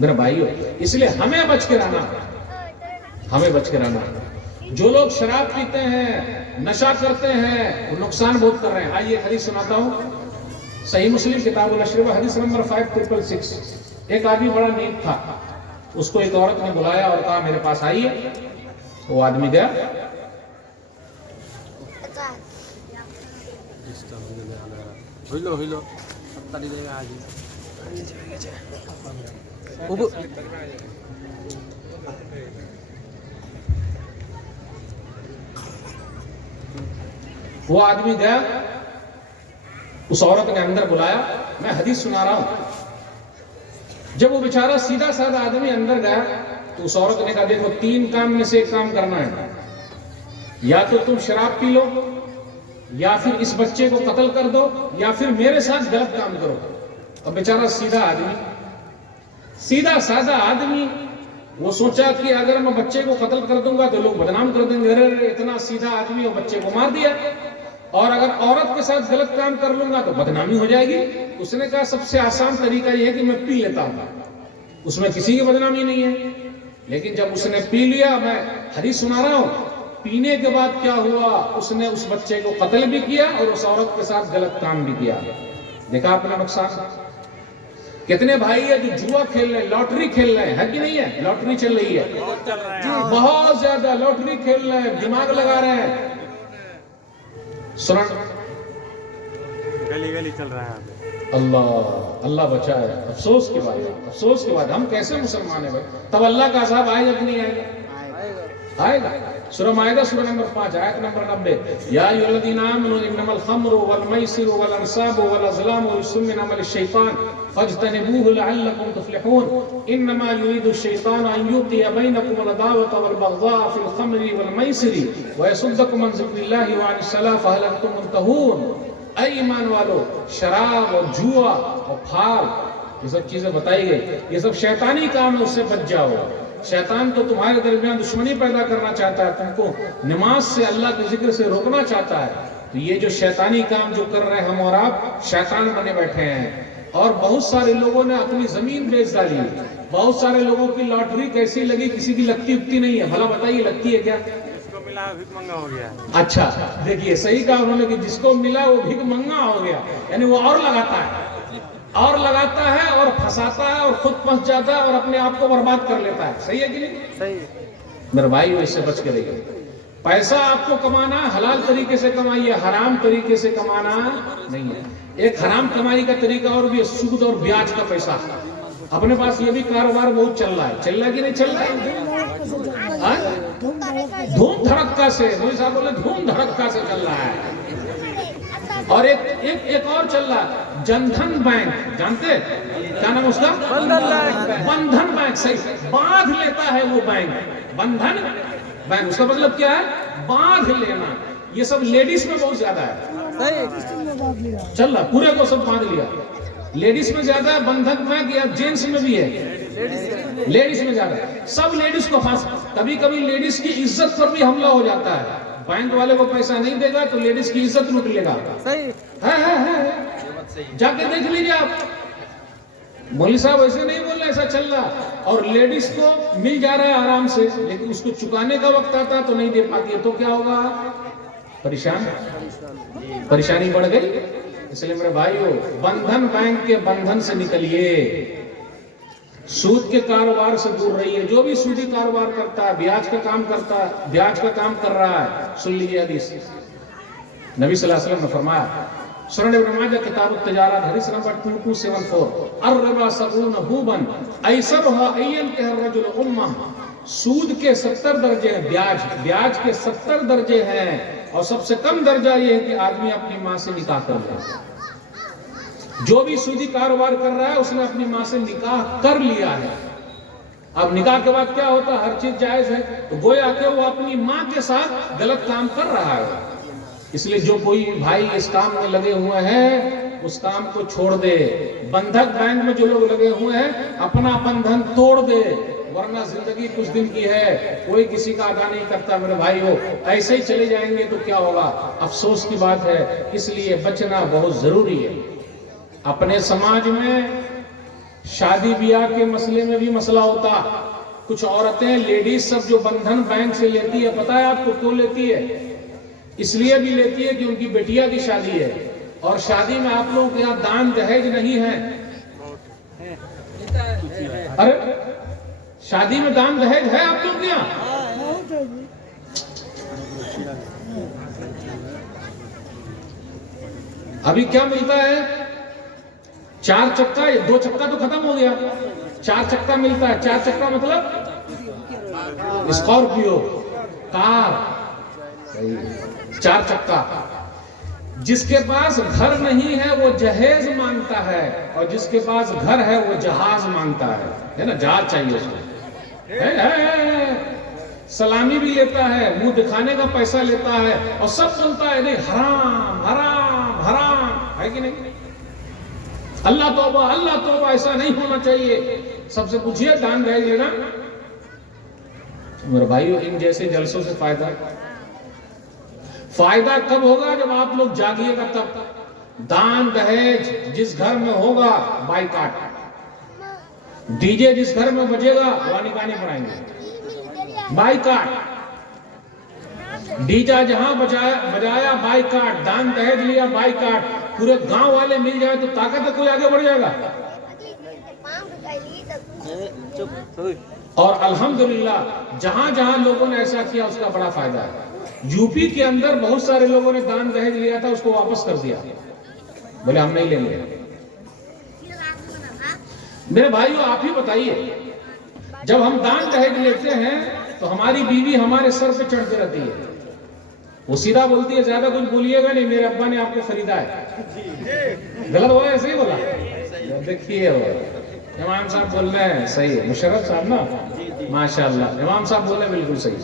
मेरा भाइयों? इसलिए हमें बच के रहना। जो लोग शराब पीते हैं, नशा करते हैं, वो नुकसान बहुत कर रहे हैं। आइए हदीस सुनाता हूं। सही मुस्लिम किताबुल अशरबा हदीस नंबर 5666। एक आदमी बड़ा नेक था, उसको एक औरत ने बुलाया और कहा मेरे पास आइए। वो आदमी गया, वो आदमी गया, उस औरत ने अंदर बुलाया, मैं हदीस सुना रहा हूं। जब वो बेचारा सीधा साधा आदमी अंदर गया तो उस औरत ने कहा, देखो 3 काम में से एक काम करना है, या तो तुम शराब पी लो, या फिर इस बच्चे को कत्ल कर दो, या फिर मेरे साथ गलत काम करो। अब बेचारा सीधा साधा आदमी वो सोचा कि अगर मैं बच्चे को कत्ल कर दूंगा तो लोग बदनाम कर देंगे, अरे इतना सीधा आदमी और बच्चे को मार दिया, और अगर औरत के साथ गलत काम कर लूंगा तो बदनामी हो जाएगी। उसने कहा सबसे आसान तरीका यह है कि मैं पी लेता हूं, उसमें किसी की बदनामी नहीं है। लेकिन जब उसने पी लिया, मैं हदीस सुना रहा हूं, पीने के बाद क्या हुआ, उसने उस बच्चे को कत्ल भी किया और उस औरत के साथ गलत काम भी किया। देखा अपना नुकसान। कितने भाई है जो जुआ खेल रहे हैं, लॉटरी खेल रहे हैं, है कि नहीं है? लॉटरी चल रही है, बहुत ज्यादा लॉटरी खेल रहे हैं, दिमाग लगा रहे हैं। सुना, गली गली चल रहा है। अल्लाह अल्लाह बचाए। अफसोस के बाद हम कैसे मुसलमान है भाई? तब अल्लाह का अज़ाब आएगा कि नहीं आएगा? आएगा। सूरह माइदा सूरह नंबर 5 आयत नंबर 90, या अय्युहल्लज़ीना आमनू इन्नमल खम्रु वल मैसिरु वल अंसाबु वल अज़लामु रिज्सुम मिन अमलि शैतान फज्तनिबूहु लअल्लकुम तुफ्लिहून इन्नमा युरीदु शैतानु अन युक़िअ बैनकुमुल अदावत वल बग़ज़ाअ फिल खम्रि वल मैसिरि व यसुद्दकुम अन ज़िक्रिल्लाहि व अनिस सलाह फहल अंतुम मुंतहून। ऐ ईमान वालो, शराब और जुआ और फाल, ये सब चीजें बताई गई, ये सब शैतानी काम है, उससे बच जाओ। शैतान तो तुम्हारे दरमियान दुश्मनी पैदा करना चाहता है, तुमको नमाज से, अल्लाह के जिक्र से रोकना चाहता है। तो ये जो शैतानी काम जो कर रहे हैं हम और आप, शैतान बने बैठे हैं। और बहुत सारे लोगों ने अपनी जमीन बेच डाली, बहुत सारे लोगों की लॉटरी कैसी लगी, किसी की लगती उगती नहीं है। भला बताइए, लगती है क्या? जिसको मिला भिख मंगा हो गया। अच्छा, देखिए सही कहा उन्होंने कि जिसको मिला वो भिख मंगा हो गया, यानी वो और लगाता है और फंसाता है और खुद फंस जाता है और अपने आप को बर्बाद कर लेता है। सही है कि नहीं? सही। मेरे भाई इससे बच के रहिए। पैसा आपको कमाना हलाल तरीके से कमाइए, हराम तरीके से कमाना नहीं है। एक हराम कमाई का तरीका और भी है, सूद और ब्याज का पैसा। अपने पास ये भी कारोबार बहुत चल रहा है कि नहीं चल रहा है? धूम धड़क्का से, मोदी साहब बोले धूम धड़क्का से चल रहा है। और एक और चल रहा है, जनधन बैंक, जानते क्या नाम उसका? बंधन बैंक। सही, बांध लेता है वो बैंक, बंधन बैंक। उसका मतलब क्या है? बांध लेना। ये सब लेडीज में बहुत ज्यादा है, चल रहा, पूरे को सब बांध लिया। लेडीज में ज्यादा है बंधन बैंक, या जेंट्स में भी है? लेडीज में ज्यादा है। सब लेडीज को फांस, कभी कभी लेडीज की इज्जत पर भी हमला हो जाता है। बैंक वाले को पैसा नहीं देगा तो लेडीज की इज्जत लूट लेगा। सही है। जाके देख लीजिए आप। मौलवी साहब ऐसे नहीं बोल रहे, ऐसा चल रहा। और लेडीज को मिल जा रहा है आराम से, लेकिन उसको चुकाने का वक्त आता तो नहीं दे पाती है, तो क्या होगा? परेशानी बढ़ गई। इसलिए मेरे भाइयों, बंधन बैंक के बंधन से निकलिए, सूद के कारोबार से दूर रहिए। जो भी सूदी कारोबार करता है, ब्याज का काम करता है, ब्याज का काम कर रहा है, सुन लीजिए हदीस। नबी सल्लल्लाहु अलैहि वसल्लम ने फरमाया, सुनन इब्न माजा किताब तिजारत हदीस नंबर 2274, अर्रबा सबून हुबन ऐसरहा अय्यन के रजुल उम्मा। सूद के 70 दर्जे हैं, ब्याज के 70 दर्जे हैं, और सबसे कम दर्जा यह है कि आदमी अपनी माँ से निकाह कर ले। जो भी सूदी कारोबार कर रहा है उसने अपनी माँ से निकाह कर लिया है। अब निकाह के बाद क्या होता है? हर चीज जायज है, तो गोया के वो अपनी माँ के साथ गलत काम कर रहा है। इसलिए जो कोई भाई इस काम में लगे हुए हैं, उस काम को छोड़ दे। बंधक बैंक में जो लोग लगे हुए हैं, अपना बंधन तोड़ दे, वरना जिंदगी कुछ दिन की है, कोई किसी का अदा नहीं करता। मेरे भाई हो, ऐसे ही चले जाएंगे तो क्या होगा? अफसोस की बात है। इसलिए बचना बहुत जरूरी है। अपने समाज में शादी ब्याह के मसले में भी मसला होता। कुछ औरतें, लेडीज सब जो बंधन बैंक से लेती है, पता है आपको क्यों लेती है? इसलिए भी लेती है कि उनकी बेटिया की शादी है, और शादी में आप लोगों के यहाँ दान दहेज नहीं है। अरे शादी में दान दहेज है आप लोग के यहाँ? अभी क्या मिलता है? 4 चक्का, 2 चक्का तो खत्म हो गया, 4 चक्का मिलता है। 4 चक्का मतलब स्कॉर्पियो कार, 4 चक्का। जिसके पास घर नहीं है वो जहेज मांगता है, और जिसके पास घर है वो जहाज मांगता है ना, जहाज चाहिए उसको। है। सलामी भी लेता है, मुंह दिखाने का पैसा लेता है, और सब बोलता है नहीं हराम हराम हराम, है कि नहीं? अल्लाह तौबा, ऐसा नहीं होना चाहिए। सबसे पूछिए दान दहेज लेना। मेरे भाइयों, इन जैसे जलसों से फायदा कब होगा? जब आप लोग जागिएगा तब। दान दहेज जिस घर में होगा बाइकाट, डीजे जिस घर में बजेगा वहां निकानी पड़ाएंगे, बाइकाट। डीजा जहां बजाया बाइकाट, दान दहेज लिया बाइकाट, पूरे गांव वाले मिल जाए तो ताकत है कोई आगे बढ़ जाएगा। और अल्हम्दुलिल्लाह जहां जहां लोगों ने ऐसा किया उसका बड़ा फायदा है। यूपी के अंदर बहुत सारे लोगों ने दान दहेज लिया था, उसको वापस कर दिया, बोले हम नहीं लेंगे। मेरे भाइयों, आप ही बताइए, जब हम दान दहेज लेते हैं तो हमारी बीवी हमारे सर पे चढ़ते रहती है, वो सीधा बोलती है ज्यादा कुछ बोलिएगा नहीं, मेरे अब्बा ने आपको खरीदा है। गलत बोला, सही बोला? देखिए इमाम साहब बोल रहे हैं, सही है। मुशर्रफ साहब ना, माशाल्लाह, इमाम साहब बोले बिल्कुल सही।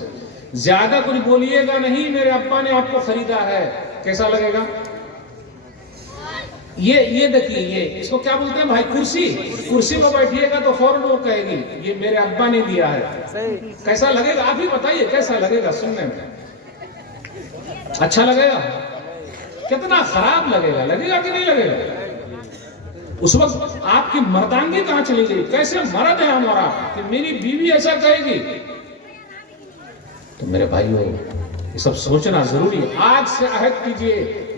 ज्यादा कुछ बोलिएगा नहीं, मेरे अब्बा ने आपको खरीदा है। कैसा लगेगा? ये देखिए, ये इसको क्या बोलते हैं भाई? कुर्सी पर बैठिएगा तो फौरन वो कहेगी ये मेरे अब्बा ने दिया है। कैसा लगेगा? आप ही बताइए, कैसा लगेगा सुनने में? अच्छा लगेगा? कितना खराब लगेगा? लगेगा कि नहीं लगेगा? उस वक्त आपकी मर्दानगी कहां चली गई? कैसे मर्द है हमारा कि मेरी बीवी ऐसा कहेगी? तो मेरे भाइयों, ये सब सोचना जरूरी है। आज से अहद कीजिए,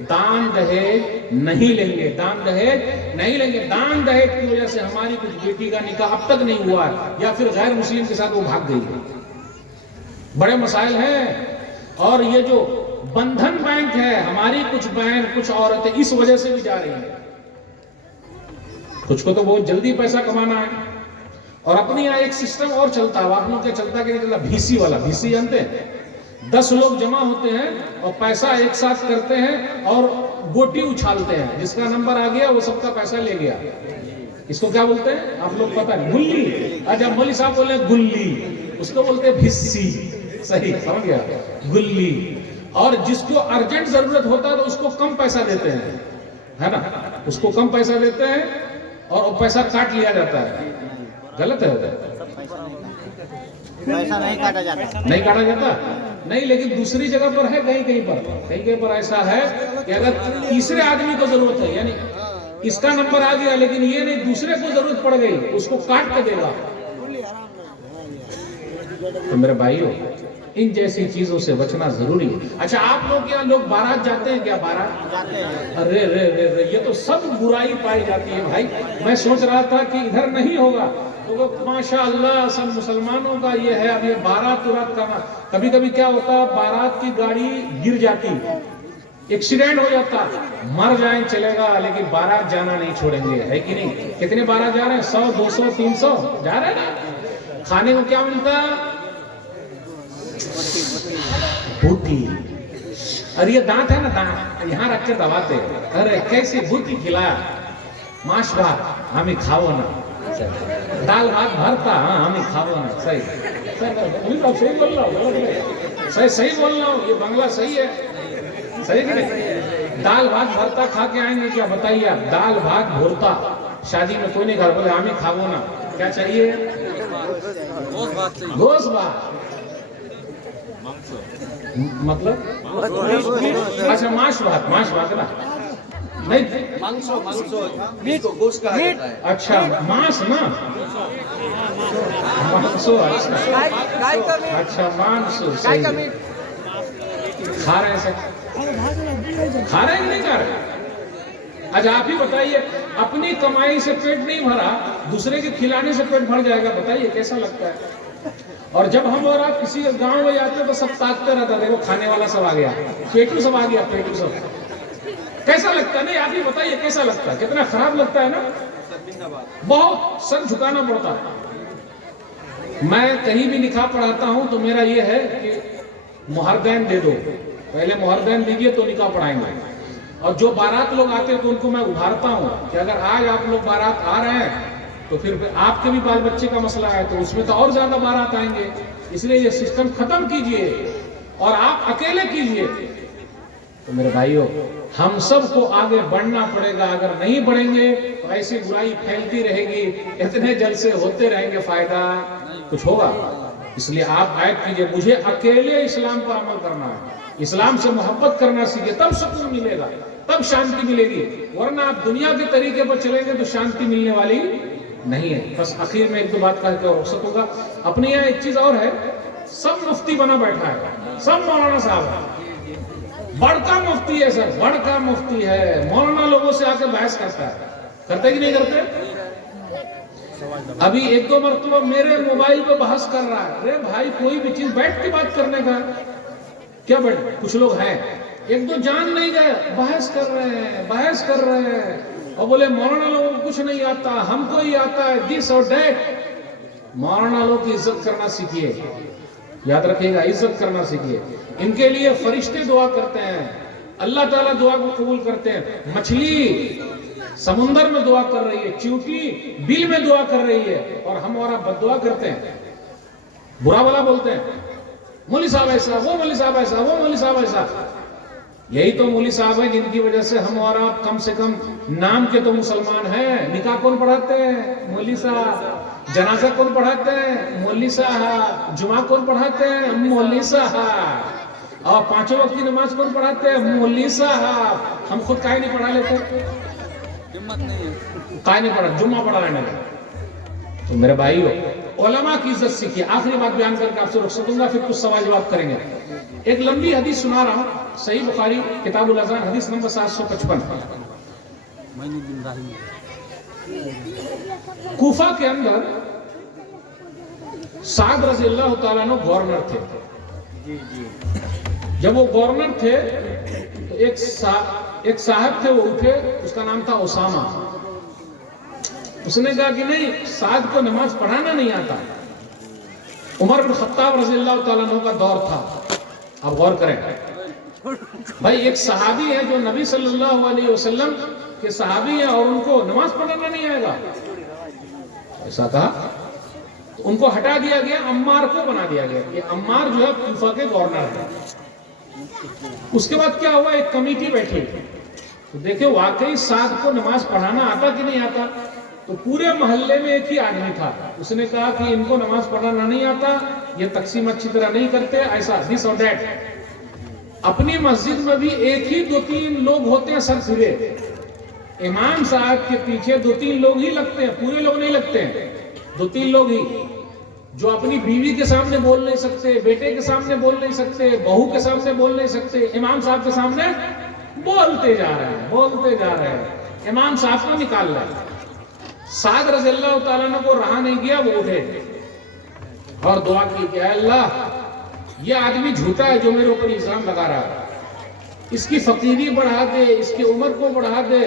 दान दहेज नहीं लेंगे, दान दहेज नहीं लेंगे। दान दहेज की वजह से हमारी कुछ बेटी का निकाह अब तक नहीं हुआ है, या फिर गैर मुस्लिम के साथ वो भाग गई है। बड़े मसाइल हैं। और ये जो बंधन बैंक है, हमारी कुछ बहन, कुछ औरतें इस वजह से भी जा रही हैं। कुछ को तो बहुत जल्दी पैसा कमाना है, और अपने यहाँ एक सिस्टम और चलता है, आप लोग क्या चलता कि नहीं चलता? भीसी वाला। भीसी जानते हैं? 10 लोग जमा होते हैं और पैसा एक साथ करते हैं और गोटी उछालते हैं, जिसका नंबर आ गया वो सबका पैसा ले गया। इसको क्या बोलते हैं आप लोग पता है? गुल्ली। अच्छा, मौली साहब बोले गुल्ली, उसको बोलते हैं भिस्सी। सही समझ गया, गुल्ली। और जिसको अर्जेंट जरूरत होता है तो उसको कम पैसा देते हैं, है ना? उसको कम पैसा देते हैं और वो पैसा काट लिया जाता है। गलत है? पैसा नहीं काटा जाता। नहीं काटा जाता? नहीं, लेकिन दूसरी जगह पर है, कहीं पर ऐसा है कि अगर तीसरे आदमी को जरूरत है, यानी इसका नंबर आ गया लेकिन ये नहीं, दूसरे को जरूरत पड़ गई, उसको काट के देगा। तो मेरे भाइयों, इन जैसी चीजों से बचना जरूरी है। अच्छा, आप लोग यहाँ लोग बारात जाते हैं क्या? बारात जाते हैं। अरे रे रे रे, ये तो सब बुराई पाई जाती है भाई। मैं सोच रहा था कि इधर नहीं होगा, तो माशाअल्लाह सब मुसलमानों का ये है। अब ये बारात का कभी कभी क्या होता है, बारात की गाड़ी गिर जाती, एक्सीडेंट हो जाता, मर जाए चलेगा, लेकिन बारात जाना नहीं छोड़ेंगे, है कि नहीं? कितने बारात जा रहे हैं? 100, 200, 300 जा रहे हैं ना। खाने को क्या मिलता? बूटी। अरे ये दांत है ना, दांत यहाँ रख के दबाते। अरे कैसी बूटी खिलाया, मांस भात हमें खाओ ना, दाल भात भरता, हाँ हमें खाओ ना। सही सही बोल रहा हूँ, सही बोल रहा हूँ, ये बंगला सही है, सही कि नहीं? दाल भात भरता खा के आएंगे क्या? बताइए आप। दाल भात भरता शादी में कोई नहीं खा, बोले हमें खाओ ना। क्या चाहिए? गोश्त भात। मतलब अच्छा, मांस भात ना, नहीं मीट को गोश्त कहा जाता है। अच्छा, मांस ना, मांसो। अच्छा, मांसो सही। खा रहे हैं, खा रहे हैं कि नहीं खा रहे? अच्छा, आप ही बताइए, अपनी कमाई से पेट नहीं भरा, दूसरे के खिलाने से पेट भर जाएगा? बताइए कैसा लगता है? और जब हम और आप किसी गांव में जाते तो सब ताकते रहता, देखो खाने वाला सब आ गया, पेटू सब आ गया, पेटू सब। कैसा लगता है? नहीं, आप ही बताइए कैसा लगता है? कितना खराब लगता है ना, बहुत सर झुकाना पड़ता है। मैं कहीं भी निकाह पढ़ाता हूं तो मेरा ये है कि मुहर्रदैन दे दो, पहले मुहर्रदैन दीजिए तो निकाह पढ़ाएंगे। और जो बारात लोग आते हैं तो उनको मैं उभारता हूँ कि अगर आज आप लोग बारात आ रहे हैं तो फिर आपके भी बाल बच्चे का मसला है तो उसमें तो और ज्यादा बारात आएंगे, इसलिए ये सिस्टम खत्म कीजिए और आप अकेले कीजिए। तो मेरे भाइयों, हम सबको आगे बढ़ना पड़ेगा, अगर नहीं बढ़ेंगे तो ऐसी बुराई फैलती रहेगी, इतने जलसे होते रहेंगे, फायदा कुछ होगा। इसलिए आप आयत कीजिए, मुझे अकेले इस्लाम पर अमल करना है, इस्लाम से मोहब्बत करना सीखिए, तब सुकून मिलेगा, तब शांति मिलेगी, वरना आप दुनिया के तरीके पर चलेंगे तो शांति मिलने वाली नहीं है। बस आखिर में एक दो बात कहकर रुखसत होगा। अपने यहाँ एक चीज और है, सब मुफ्ती बना बैठा है, सब मौलाना साहब है, बड़का मुफ्ती है सर, बड़का मुफ्ती है, मौलाना लोगों से आके बहस करता है, करते कि नहीं करते? अभी एक दो मरतबा मेरे मोबाइल पे बहस कर रहा है। अरे भाई, कोई भी चीज बैठ के बात करने का क्या बैठ, कुछ लोग हैं एक दो जान नहीं गए, बहस कर रहे हैं, बहस कर रहे हैं और बोले मौलाना लोगों को कुछ नहीं आता, हमको ही आता है, दिस और दैट। मौलाना लोगों की इज्जत करना सीखिए, याद रखिएगा, इज्जत करना सीखिए। इनके लिए फरिश्ते दुआ करते हैं, अल्लाह ताला दुआ को कबूल करते हैं। मछली समुंदर में दुआ कर रही है, चींटी बिल में दुआ कर रही है, और हम और आप बद्दुआ करते हैं, बुरा भला बोलते हैं, मौलवी साहब ऐसा, वो मौलवी साहब ऐसा, वो मौलवी साहब ऐसा। यही तो मौलवी साहब है जिनकी वजह से हम और आप कम से कम नाम के तो मुसलमान हैं। निकाह कौन पढ़ाते हैं? मौलवी साहब। जनाजा कौन पढ़ाते हैं? मौलवी साहब। जुमा कौन पढ़ाते हैं? मौलवी साहब। और पांचों वक्त की नमाज कौन पढ़ाते हैं? मौलवी साहब। हम खुद काहे नहीं पढ़ा लेते? हिम्मत नहीं है, काहे नहीं पढ़ा, जुम्मा पढ़ा लेने का। तो मेरे भाइयों, उलमा की इज्जत सीखिए। आखिरी बात बयान करके आपसे रुखसत दूंगा, फिर कुछ सवाल जवाब करेंगे। एक लंबी हदीस सुना रहा हूं, सही बुखारी किताबुल अज़ान, हदीस नंबर 755। कूफा के अंदर साद रज़ियल्लाहु ताला अन्हु गवर्नर थे। जब वो गवर्नर थे तो एक साहब थे, वो उठे, उसका नाम था उसामा। उसने कहा कि नहीं, साद को नमाज पढ़ाना नहीं आता। उमर बिन खत्ताब रज़ियल्लाहु ताला अन्हु का दौर था। अब गौर करें भाई, एक सहाबी है जो नबी सल्लल्लाहु अलैहि वसल्लम के सहाबी है और उनको नमाज पढ़ाना नहीं आएगा, ऐसा कहा। उनको हटा दिया गया, अम्मार को बना दिया गया। ये अम्मार जो है कूफा के गवर्नर है। उसके बाद क्या हुआ, एक कमेटी बैठी तो देखे वाकई साद को नमाज पढ़ाना आता कि नहीं आता। तो पूरे मोहल्ले में एक ही आदमी था, उसने कहा कि इनको नमाज पढ़ाना नहीं आता, ये तकसीम अच्छी तरह नहीं करते, ऐसा दिस और दैट। अपनी मस्जिद में भी एक ही दो तीन लोग होते हैं सर फिरे, इमाम साहब के पीछे दो तीन लोग ही लगते हैं, पूरे लोग नहीं लगते हैं, दो तीन लोग ही, जो अपनी बीवी के सामने बोल नहीं सकते, बेटे के सामने बोल नहीं सकते, बहू के सामने बोल नहीं सकते, इमाम साहब के सामने बोलते जा रहे हैं, बोलते जा रहे हैं, इमाम साहब को निकाल रहे हैं। साद रज़ियल्लाहु ताला अन्हु को रहा नहीं गया, वो उठे और दुआ की कि अल्लाह, ये आदमी झूठा है जो मेरे ऊपर इल्जाम लगा रहा है, इसकी फकीरी बढ़ा दे, इसकी उम्र को बढ़ा दे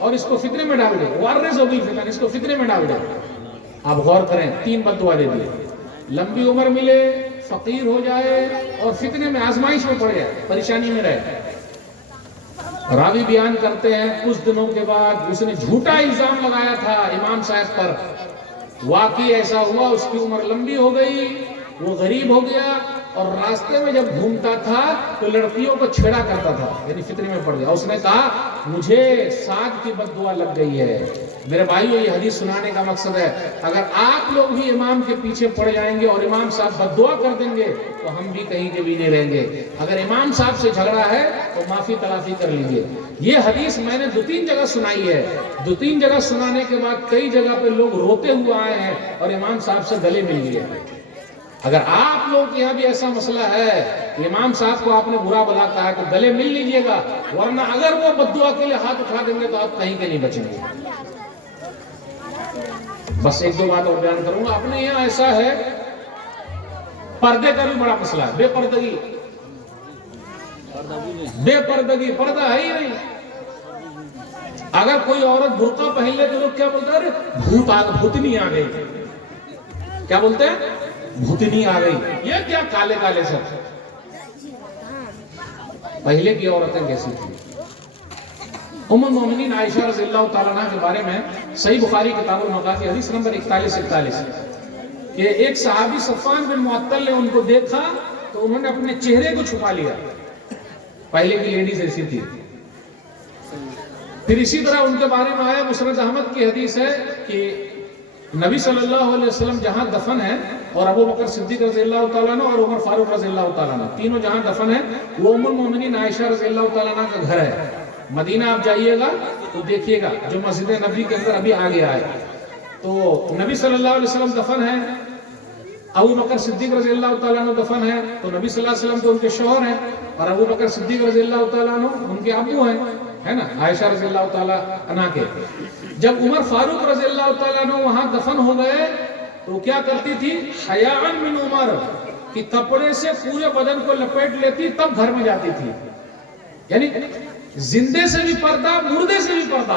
और इसको फितने में डाल दे, वारिस हो गई फितन, इसको फितने में डाल दे। आप गौर करें, 3 बद्दुआ दे दिए, लंबी उम्र मिले, फकीर हो जाए और फितने में, आजमाइश में पड़ जाए, परेशानी में रहे। रावी बयान करते हैं कुछ दिनों के बाद उसने झूठा इल्जाम लगाया था इमाम साहब पर। वाकई ऐसा हुआ, उसकी उम्र लंबी हो गई, वो गरीब हो गया और रास्ते में जब घूमता था तो लड़कियों को छेड़ा करता था, यानी फितने में पड़ गया। उसने कहा मुझे साद की बद्दुआ लग गई है। मेरे भाइयों, ये हदीस सुनाने का मकसद है, अगर आप लोग भी इमाम के पीछे पड़ जाएंगे और इमाम साहब बद्दुआ कर देंगे तो हम भी कहीं के भी नहीं रहेंगे। अगर इमाम साहब से झगड़ा है तो माफी तलाफी कर लीजिए। ये हदीस मैंने 2-3 जगह सुनाई है, 2-3 जगह सुनाने के बाद कई जगह पे लोग रोते हुए आए हैं और इमाम साहब से गले मिल लिए। अगर आप लोग के यहाँ भी ऐसा मसला है, इमाम साहब को आपने बुरा भला कहा है तो गले मिल लीजिएगा, वरना अगर वो बद्दुआ के लिए हाथ उठा देंगे तो आप कहीं के नहीं बचेंगे। बस 1-2 बात और बयान करूंगा। अपने यहाँ ऐसा है, पर्दे का भी बड़ा मसला है, बेपर्दगी, बेपर्दगी, पर्दा है ही नहीं। अगर कोई औरत बुर्का पहन ले तो लोग क्या बोलते हैं, अरे भूत आ, भूतनी आ गई। क्या बोलते हैं? भूतनी आ गई। ये क्या काले काले सब। पहले की औरतें कैसी थी? उम्मुल मोमिनीन आयशा रज़ियल्लाहु ताला अन्हा के बारे में सही बुखारी किताबुल मगाज़ी हदीस नंबर 41-41 कि एक सहाबी सफ़वान बिन मुअत्तल ने उनको देखा तो उन्होंने अपने चेहरे को छुपा लिया। पहले की लेडीज ऐसी थी। फिर इसी तरह उनके बारे में आया, मुस्नद अहमद की हदीस है कि नबी सल्लल्लाहु अलैहि वसल्लम जहां दफन है और अबू बकर सिद्दीक रज़ियल्लाहु ताला अन्हु और उमर फारूक रज़ियल्लाहु ताला अन्हु तीनों जहां दफन है वो उम्मुल मोमिनीन आयशा रज़ियल्लाहु ताला अन्हा का घर है। मदीना आप जाइएगा तो देखिएगा, जो मस्जिद नबी के अंदर अभी आ गया है, तो नबी सल्लल्लाहु अलैहि वसल्लम दफन है, अबू बकर सिद्दीक रज़ियल्लाहु ताला अन्हु दफन है, तो नबी सल्लल्लाहु अलैहि वसल्लम तो उनके शौहर हैं और अबू बकर सिद्दीक रज़ियल्लाहु ताला अन्हु उनके अब्बू हैं, है ना, आयशा रज़ियल्लाहु ताला अन्हा के। जब उमर फारूक रज़ियल्लाहु ताला अन्हु वहां दफन हो गए तो क्या करती थी, हयाअन मिन उमर कि कपड़े से पूरे बदन को लपेट लेती तब घर में जाती थी। यानी जिंदे से भी पर्दा, मुर्दे से भी पर्दा।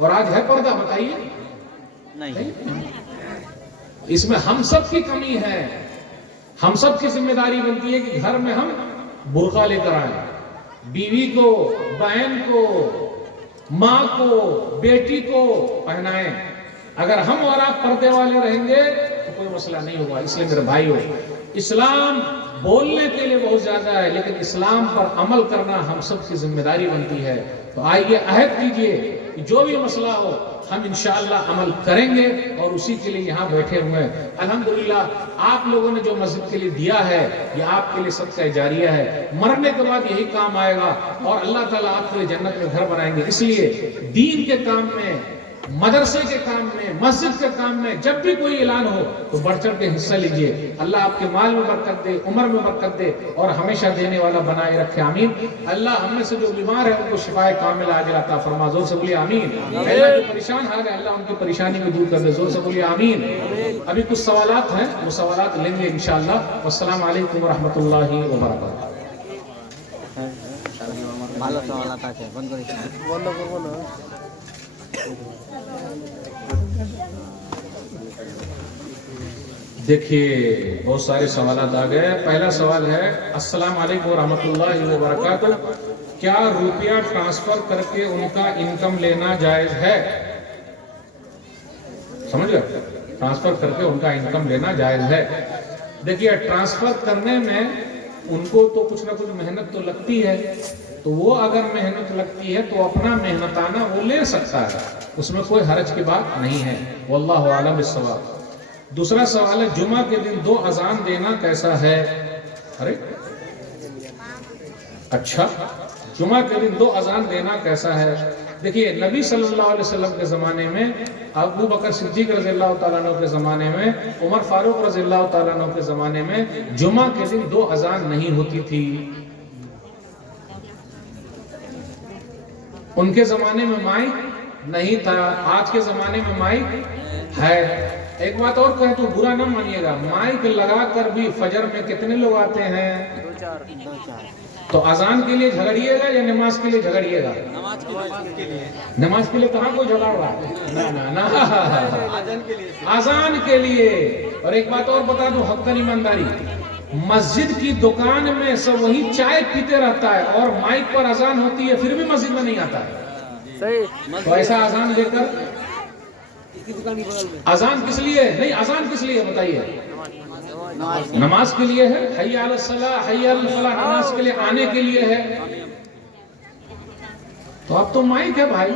और आज है पर्दा, बताइए? नहीं। इसमें हम सब की कमी है। हम सब की जिम्मेदारी बनती है कि घर में हम बुर्का लेकर आए, बीवी को, बहन को, माँ को, बेटी को पहनाएं। अगर हम और आप पर्दे वाले रहेंगे तो कोई मसला नहीं होगा। इसलिए मेरे भाइयों, इस्लाम बोलने के लिए बहुत ज्यादा है, लेकिन इस्लाम पर अमल करना हम सब की जिम्मेदारी बनती है। तो आइए अहद कीजिए कि जो भी मसला हो हम इंशाअल्लाह अमल करेंगे और उसी के लिए यहाँ बैठे हुए हैं। अल्हम्दुलिल्लाह आप लोगों ने जो मस्जिद के लिए दिया है ये आपके लिए सदका जारिया है, मरने के बाद यही काम आएगा और अल्लाह ताला आपके लिए जन्नत में घर बनाएंगे। इसलिए दीन के काम में, मदरसे के काम में, मस्जिद के काम में जब भी कोई ऐलान हो तो बढ़ चढ़ के हिस्सा लीजिए। अल्लाह आपके माल में बरकत दे, उम्र में बरकत दे और हमेशा देने वाला बनाए रखे, आमीन। अल्लाह हम में से जो बीमार है उनको शिफाए कामिल आजिल अता फरमा, जोर से बोलिए आमीन। अल्लाह जो परेशान है अल्लाह उनकी परेशानी को दूर कर दे, जोर से बोलिए आमीन। अभी कुछ सवालात हैं, वो सवालात लेंगे इंशाअल्लाह। अस्सलाम वालेकुम व रहमतुल्लाहि व बरकातहू। ভালো সওয়ালাত আছে, বন্ধ করব না। देखिए बहुत सारे सवालात आ गए। पहला सवाल है, अस्सलाम वालेकुम व रहमतुल्लाहि व बरकातहू, क्या रुपया ट्रांसफर करके उनका इनकम लेना जायज है? समझ गए? ट्रांसफर करके उनका इनकम लेना जायज है। देखिए ट्रांसफर करने में उनको तो कुछ ना कुछ मेहनत तो लगती है, तो वो अगर मेहनत लगती है तो अपना मेहनताना वो ले सकता है, उसमें कोई हर्ज की बात नहीं है। वल्लाहु आलम बिस्सवाब। दूसरा सवाल है, जुमा के दिन 2 अजान देना कैसा है? अरे अच्छा, जुमा के दिन 2 अजान देना कैसा है? देखिए नबी सल्लल्लाहु अलैहि वसल्लम के ज़माने में, अबू बकर सिद्दीक रज़ियल्लाहु ताला अन्हु के ज़माने में, उमर फारूक रज़ियल्लाहु ताला अन्हु के ज़माने में जुमा के दिन 2 अजान नहीं होती थी। उनके ज़माने में माइक नहीं था, आज के ज़माने में माइक है। एक बात और कहें तो बुरा ना मानिएगा, माइक लगाकर भी फजर में कितने लोग आते हैं? 2-4। तो अजान के लिए झगड़िएगा या नमाज के लिए झगड़िएगा? नमाज के लिए। नमाज के लिए कहाँ कोई झगड़ रहा है? ना ना ना, आजान के लिए। अजान के लिए। और एक बात और बता दूं, हक्कन ईमानदारी, मस्जिद की दुकान में सब वही चाय पीते रहता है और माइक पर अजान होती है फिर भी मस्जिद में नहीं आता है। सही। तो ऐसा अजान लेकर अजान किस लिए? नहीं, अजान किस लिए बताइए? नमाज के लिए है। हय्या अला सलाह, हय्या अल फलाह, नमाज के लिए आने के लिए है। तो अब तो माइक है भाई।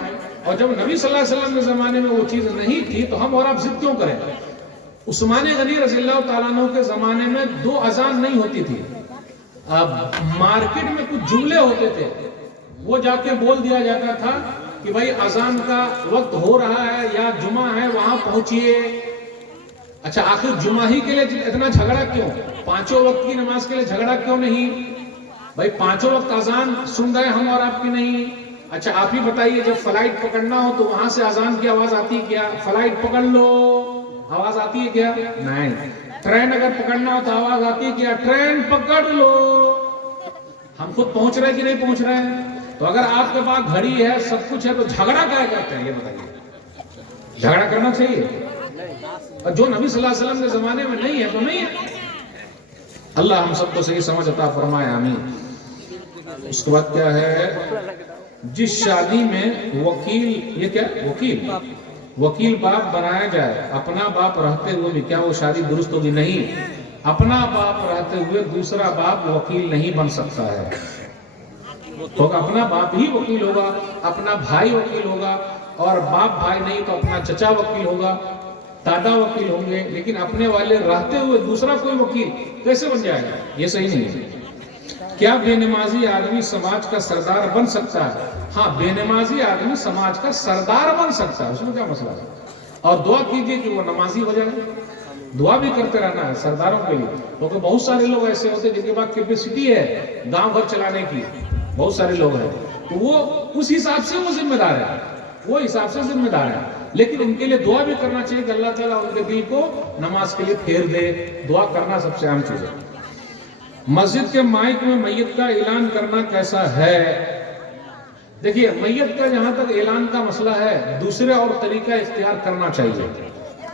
और जब नबी सल्लल्लाहु अलैहि वसल्लम के जमाने में वो चीज नहीं थी तो हम और आप जिद क्यों करें? उस्मान गनी रज़ियल्लाहु ताला अन्हु के जमाने में 2 अजान नहीं होती थी। अब मार्केट में कुछ जुमले होते थे, वो जाके बोल दिया जाता था कि भाई अजान का वक्त हो रहा है या जुमा है, वहां पहुंचिए। अच्छा, आखिर जुमा ही के लिए इतना झगड़ा क्यों? 5 वक्त की नमाज के लिए झगड़ा क्यों नहीं? भाई 5 वक्त अजान सुन रहे हम और आपकी नहीं। अच्छा आप ही बताइए, जब फ्लाइट पकड़ना हो तो वहां से अजान की आवाज आती है क्या? फ्लाइट पकड़ लो, आवाज आती है क्या? नहीं। ट्रेन अगर पकड़ना हो तो आवाज आती है क्या? ट्रेन पकड़ लो। हम खुद पहुंच रहे कि नहीं पहुंच रहे हैं? तो अगर आपके पास घड़ी है, सब कुछ है, तो झगड़ा क्या करते हैं ये बताइए? झगड़ा करना चाहिए? और जो नबी सल्लल्लाहु अलैहि वसल्लम के जमाने में नहीं है तो नहीं है। अल्लाह हम सबको सही समझ अता फरमाए, आमीन। उसके बाद क्या है? जिस शादी में वकील, ये क्या वकील बाप बनाया जाए, अपना बाप रहते हुए भी क्या वो शादी दुरुस्त होगी? नहीं। अपना बाप रहते हुए दूसरा बाप वकील नहीं बन सकता है। तो अपना बाप ही वकील होगा, अपना भाई वकील होगा, और बाप भाई नहीं तो अपना चचा वकील होगा, दादा वकील होंगे, लेकिन अपने वाले रहते हुए दूसरा कोई वकील कैसे बन जाएगा? ये सही नहीं है। क्या बेनमाजी आदमी समाज का सरदार बन सकता है? हाँ, बेनमाजी आदमी समाज का सरदार बन सकता है, उसमें क्या मसला है? और दुआ कीजिए कि वो नमाजी हो जाए। दुआ भी करते रहना है सरदारों के लिए, क्योंकि बहुत सारे लोग ऐसे होते हैं जिनके पास कैपेसिटी है गांव भर चलाने की, बहुत सारे लोग हैं, तो वो उस हिसाब से वो जिम्मेदार है, वो हिसाब से जिम्मेदार है। लेकिन उनके लिए दुआ भी करना चाहिए कि अल्लाह ताला उनके दिल को नमाज के लिए फेर दे। दुआ करना सबसे अहम चीज है। मस्जिद के माइक में मैयत का ऐलान करना कैसा है? देखिए, मैयत का जहां तक ऐलान का मसला है, दूसरे और तरीका इख्तियार करना चाहिए।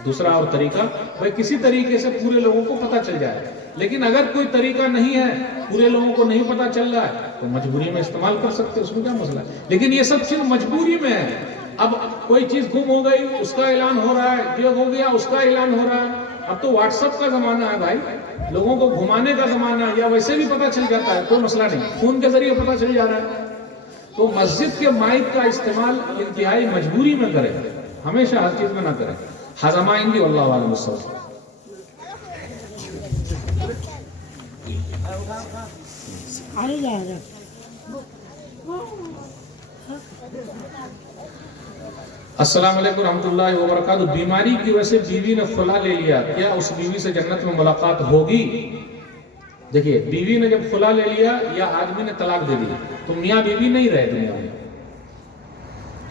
दूसरा और तरीका, भाई किसी तरीके से पूरे लोगों को पता चल जाए। लेकिन अगर कोई तरीका नहीं है, पूरे लोगों को नहीं पता चल रहा है, तो मजबूरी में इस्तेमाल कर सकते हैं, उसमें क्या मसला है? लेकिन ये सब चीज मजबूरी में है। अब कोई चीज गुम हो गई, उसका ऐलान हो रहा है, ये हो गया, उसका ऐलान हो रहा है। अब तो व्हाट्सएप का जमाना है भाई, लोगों को घुमाने का जमाना है, या वैसे भी पता चल जाता है, कोई मसला नहीं, फोन के जरिए पता चल जा रहा है। तो मस्जिद के माइक का इस्तेमाल इंतहाई मजबूरी में करें, हमेशा हर चीज में ना करें। हजमाएंगे अल्लाह वाला मुस्तफा। अस्सलाम वालेकुम रहमतुल्लाहि व बरकातहू। बीमारी की वजह से बीवी ने खुला ले लिया, क्या उस बीवी से जन्नत में मुलाकात होगी? देखिए, बीवी ने जब खुला ले लिया या आदमी ने तलाक दे दी, तो मियाँ बीवी नहीं रहे दुनिया में।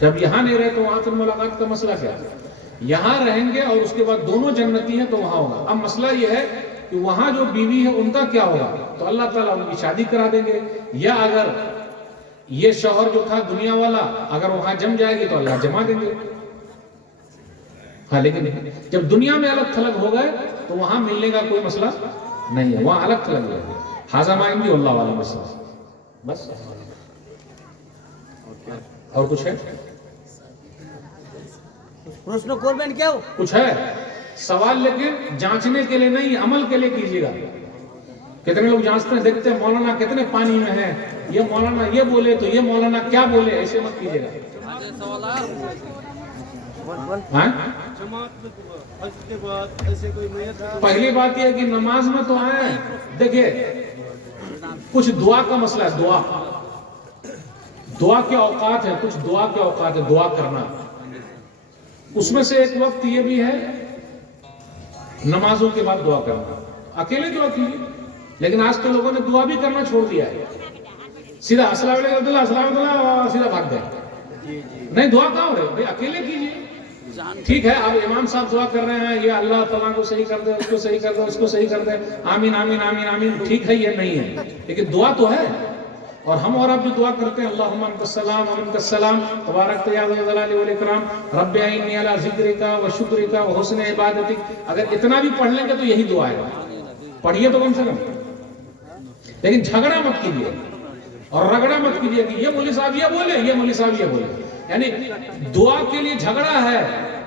जब यहाँ नहीं रहे तो वहां से मुलाकात का मसला क्या है? यहाँ रहेंगे और उसके बाद दोनों जन्नती हैं तो वहां होगा। अब मसला यह है कि वहां जो बीवी है उनका क्या होगा? तो अल्लाह ताला उनकी शादी करा देंगे, या अगर ये शौहर जो था दुनिया वाला अगर वहां जम जाएगी तो अल्लाह जमा देंगे। हाँ, लेकिन जब दुनिया में अलग थलग हो गए तो वहां मिलने का कोई मसला नहीं है, वहां अलग थलग है। हाजमाएंगे अल्लाह वाला मसला, बस। और कुछ है? प्रश्न करबें क्या कुछ है सवाल? लेकिन जांचने के लिए नहीं, अमल के लिए कीजिएगा। कितने लोग जांचते हैं, देखते हैं मौलाना कितने पानी में है, ये मौलाना ये बोले तो ये मौलाना क्या बोले, ऐसे मत कीजिएगा। पहली बात यह कि नमाज में तो आए, देखिए कुछ दुआ का मसला है, दुआ के औकात है, कुछ दुआ के औकात है, दुआ करना। उसमें से एक वक्त ये भी है नमाजों के बाद दुआ करना, अकेले दुआ कीजिए। लेकिन आज तो लोगों ने दुआ भी करना छोड़ दिया है, सीधा अस्सलाम वालेकुम सीधा भाग गए। नहीं, दुआ कहाँ हो रही भाई, अकेले कीजिए। ठीक है, अब इमाम साहब दुआ कर रहे हैं, ये अल्लाह तआला को सही कर दे, उसको सही कर दे, उसको सही कर दे, आमीन आमीन आमीन आमीन, ठीक है, ये नहीं है, लेकिन दुआ तो है। और हम और आप जो दुआ करते हैं, अल्लाहुम्मा अंतस्सलाम व मिनकस्सलाम तबारकत या ज़ल जलाली वल इकराम रब्बि अइन्नी अला ज़िक्रिका व शुक्रिका व हुस्न इबादतिक, अगर इतना भी पढ़ लेंगे तो यही दुआ है, पढ़िए तो कम से कम। लेकिन झगड़ा मत कीजिए और रगड़ा मत कीजिए कि ये मौलवी साहब ये बोले, ये मौलवी साहब ये बोले। यानी दुआ के लिए झगड़ा है,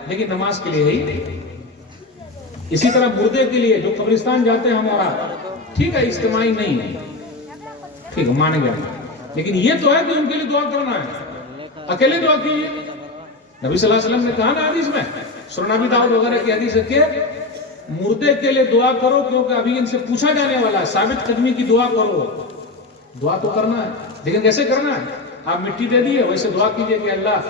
लेकिन नमाज के लिए ही। इसी तरह मुर्दे के लिए जो कब्रिस्तान जाते हैं हमारा, ठीक है, इज्तिमाई नहीं है, ठीक है, मानेंगे, लेकिन ये तो है कि उनके लिए दुआ करना है, अकेले दुआ कीजिए। नबी सल्लल्लाहु अलैहि वसल्लम ने कहा ना हदीस में, सुनन अबी दाऊद वगैरह की हदीस है कि मुर्दे के लिए दुआ करो, क्योंकि अभी इनसे पूछा जाने वाला है, साबित कदमी की दुआ करो। दुआ तो करना है, लेकिन कैसे करना है? आप मिट्टी दे दिए, वैसे दुआ कीजिए कि अल्लाह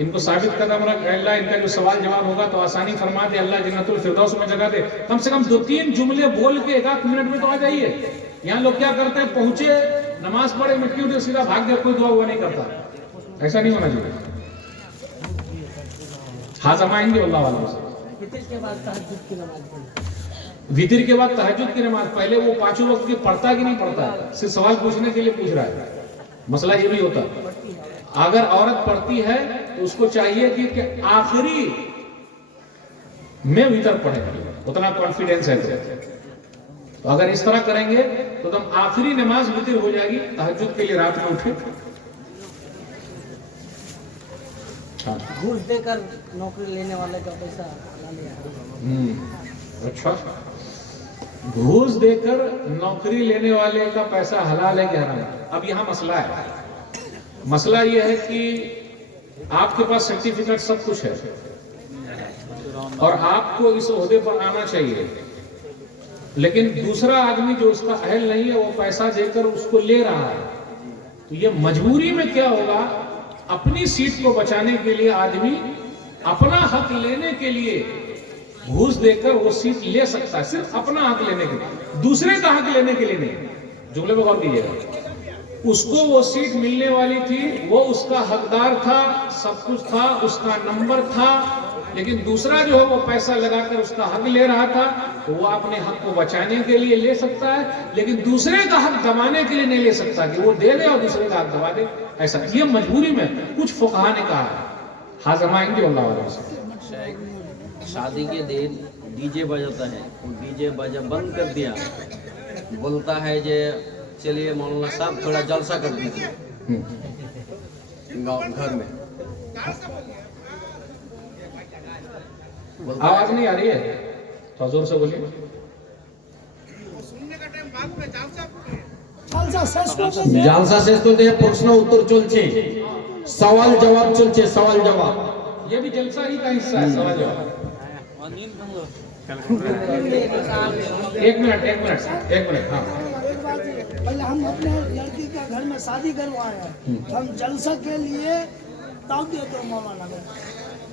इनको साबित कदम रख, अल्लाह इनका जो सवाल जवाब होगा तो आसानी फरमा दे, अल्लाह जन्नतुल फिरदौस में जगह दे। कम से कम 2-3 जुमले बोल के 1-8 मिनट में तो आ जाइए। यहाँ लोग क्या करते हैं, पहुंचे, नमाज पढ़े, मिट्टी उठे, सीधा भाग गए, कोई दुआ हुआ नहीं करता। ऐसा नहीं होना चाहिए। हाजमाएंगे अल्लाह वाला। वितर के बाद तहज्जुद की नमाज, पहले वो 5 वक्त की पढ़ता कि नहीं पढ़ता है, सिर्फ सवाल पूछने के लिए पूछ रहा है। मसला ये भी होता, अगर औरत पढ़ती है तो उसको चाहिए कि आखिरी में वितर पढ़े, उतना कॉन्फिडेंस है तो अगर इस तरह करेंगे तो तुम आखिरी नमाज वितर हो जाएगी, तहज्जुद के लिए रात में उठे। हाँ। घूस देकर नौकरी लेने वाले का पैसा हलाल है। अच्छा, घूस देकर नौकरी लेने वाले का पैसा हलाल है कि हराम है? अब यहाँ मसला है। मसला ये है कि आपके पास सर्टिफिकेट सब कुछ है और आपको इस ओहदे पर आना चाहिए, लेकिन दूसरा आदमी जो उसका अहल नहीं है वो पैसा देकर उसको ले रहा है, तो ये मजबूरी में क्या होगा, अपनी सीट को बचाने के लिए आदमी अपना हक लेने के लिए घूस देकर वो सीट ले सकता है, सिर्फ अपना हक लेने के लिए, दूसरे का हक लेने के लिए नहीं। जुमले में गौर कीजिएगा, उसको वो सीट मिलने वाली थी, वो उसका हकदार था, सब कुछ था, उसका नंबर था, लेकिन दूसरा जो है वो पैसा लगाकर उसका हक ले रहा था, तो वो अपने हक को बचाने के लिए ले सकता है, लेकिन दूसरे का हक दबाने के लिए नहीं ले सकता कि वो दे दे और दूसरे का हक दबा दे। ऐसा ये मजबूरी में कुछ फुकहा ने कहा है, हाजमाएंगे अल्लाह वाले से। शादी के दिन डीजे बजाता है, डीजे बजा बंद कर दिया, बोलता है जे चलिए मौलाना साहब थोड़ा जलसा कर दीजिए गाँव घर में। आवाज नहीं आ रही है, थोड़ा जोर से बोलिए। জালসা শেষ করতে প্রশ্ন উত্তর চলছে, সওয়াল জবাব চলছে, সওয়াল জবাব। ये भी जलसा ही का हिस्सा है, सवाल जवाब। एक मिनट हाँ। पहले हम अपने लड़की का घर में शादी करवाए हैं, हम जलसा के लिए दाव देते हैं मौलाना में,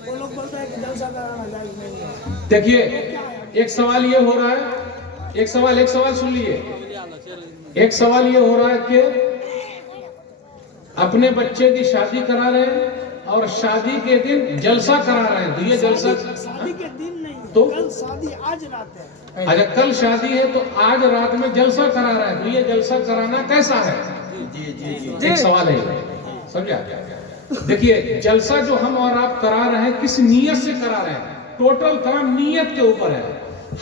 वो लोग बोलते हैं कि जलसा कराना जायज नहीं है। देखिए, एक सवाल ये हो रहा है, एक सवाल सुन लीजिए। एक सवाल ये हो रहा है कि अपने बच्चे की शादी करा रहे हैं और शादी के दिन जलसा करा रहे हैं, तो ये जलसा शादी के दिन नहीं, तो कल शादी आज रात है। अगर कल शादी है तो आज रात में जलसा करा रहे हैं, तो ये जलसा कराना कैसा है? एक सवाल है, समझा? देखिए, जलसा जो हम और आप करा रहे हैं किस नीयत से करा रहे हैं, टोटल काम नीयत के ऊपर है।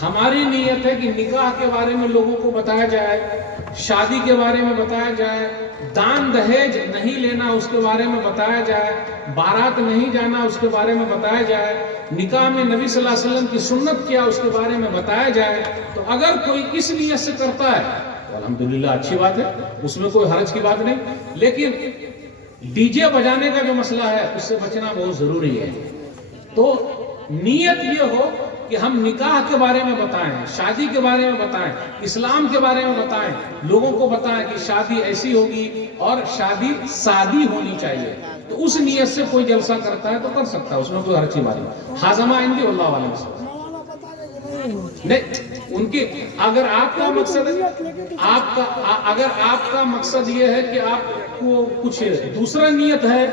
हमारी नीयत है कि निकाह के बारे में लोगों को बताया जाए, शादी के बारे में बताया जाए, दान दहेज नहीं लेना उसके बारे में बताया जाए, बारात नहीं जाना उसके बारे में बताया जाए, निकाह में नबी सल्लल्लाहु अलैहि वसल्लम की सुन्नत क्या उसके बारे में बताया जाए। तो अगर कोई इस नियत से करता है तो अल्हम्दुलिल्लाह अच्छी बात है, उसमें कोई हर्ज की बात नहीं। लेकिन डीजे बजाने का जो मसला है उससे बचना बहुत जरूरी है। तो नियत ये हो कि हम निकाह के बारे में बताएं, शादी के बारे में बताएं, इस्लाम के बारे में बताएं, लोगों को बताएं कि शादी ऐसी होगी और शादी सादी होनी चाहिए। तो उस नियत से कोई जलसा करता है तो कर सकता है, उसमें कोई हर चीज बात नहीं। हाजमा इंदी अल्लाह वाले से मौलाना बता रहे कि नहीं होती। नहीं, उनके अगर आपका मकसद अगर आपका मकसद ये है कि आपको कुछ दूसरा नियत है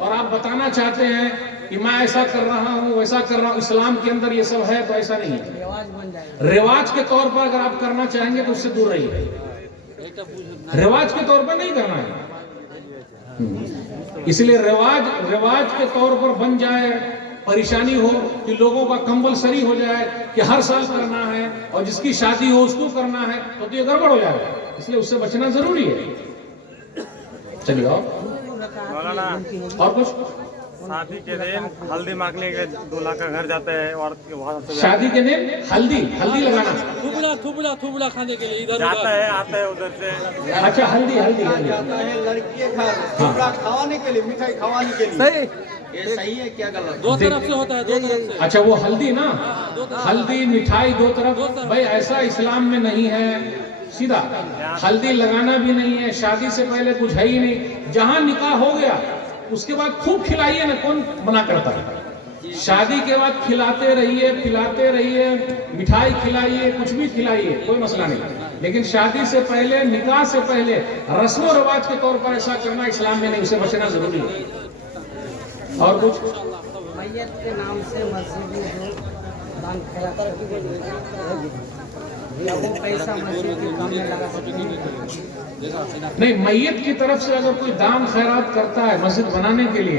और आप बताना चाहते हैं कि मैं ऐसा कर रहा हूँ वैसा कर रहा हूँ, इस्लाम के अंदर ये सब है, तो ऐसा नहीं है। रिवाज बन जाएगा। रिवाज के तौर पर अगर आप करना चाहेंगे तो उससे दूर रहिए, रिवाज के तौर पर नहीं करना है। इसलिए रिवाज के तौर पर बन जाए, परेशानी हो कि लोगों का कंपलसरी हो जाए कि हर साल करना है और जिसकी शादी हो उसको करना है, तो ये गड़बड़ हो जाएगा। इसलिए उससे बचना जरूरी है। चलिए और कुछ। शादी के दिन हल्दी मांगने के दूल्हा का घर जाते हैं और वहाँ से शादी के दिन हल्दी लगाना थुबड़ा खाने के लिए इधर जाता है, आता है उधर से। अच्छा, हल्दी जाता है लड़की के घर कपड़ा खवाने के लिए, मिठाई खवाने के लिए। सही। ये सही है क्या गलत? दो तरफ से होता है, दो तरफ से। अच्छा, वो हल्दी ना, हल्दी मिठाई दो तरफ, भाई ऐसा इस्लाम में नहीं है। सीधा हल्दी लगाना भी नहीं है, शादी से पहले कुछ है ही नहीं। जहां निकाह हो गया उसके बाद खूब खिलाइए ना, कौन मना करता है? शादी के बाद खिलाते रहिए, पिलाते रहिए, मिठाई खिलाइए, कुछ भी खिलाइए, कोई मसला नहीं। लेकिन शादी से पहले, निकाह से पहले रस्म और रिवाज के तौर पर ऐसा करना इस्लाम में नहीं, उसे बचना जरूरी है। और कुछ मैयत के नाम से मस्जिद में जो दान खैरात पैसा मस्जिद के काम में लगा सकते हैं। नहीं, मैयत की तरफ से अगर कोई दान खैरात करता है मस्जिद बनाने के लिए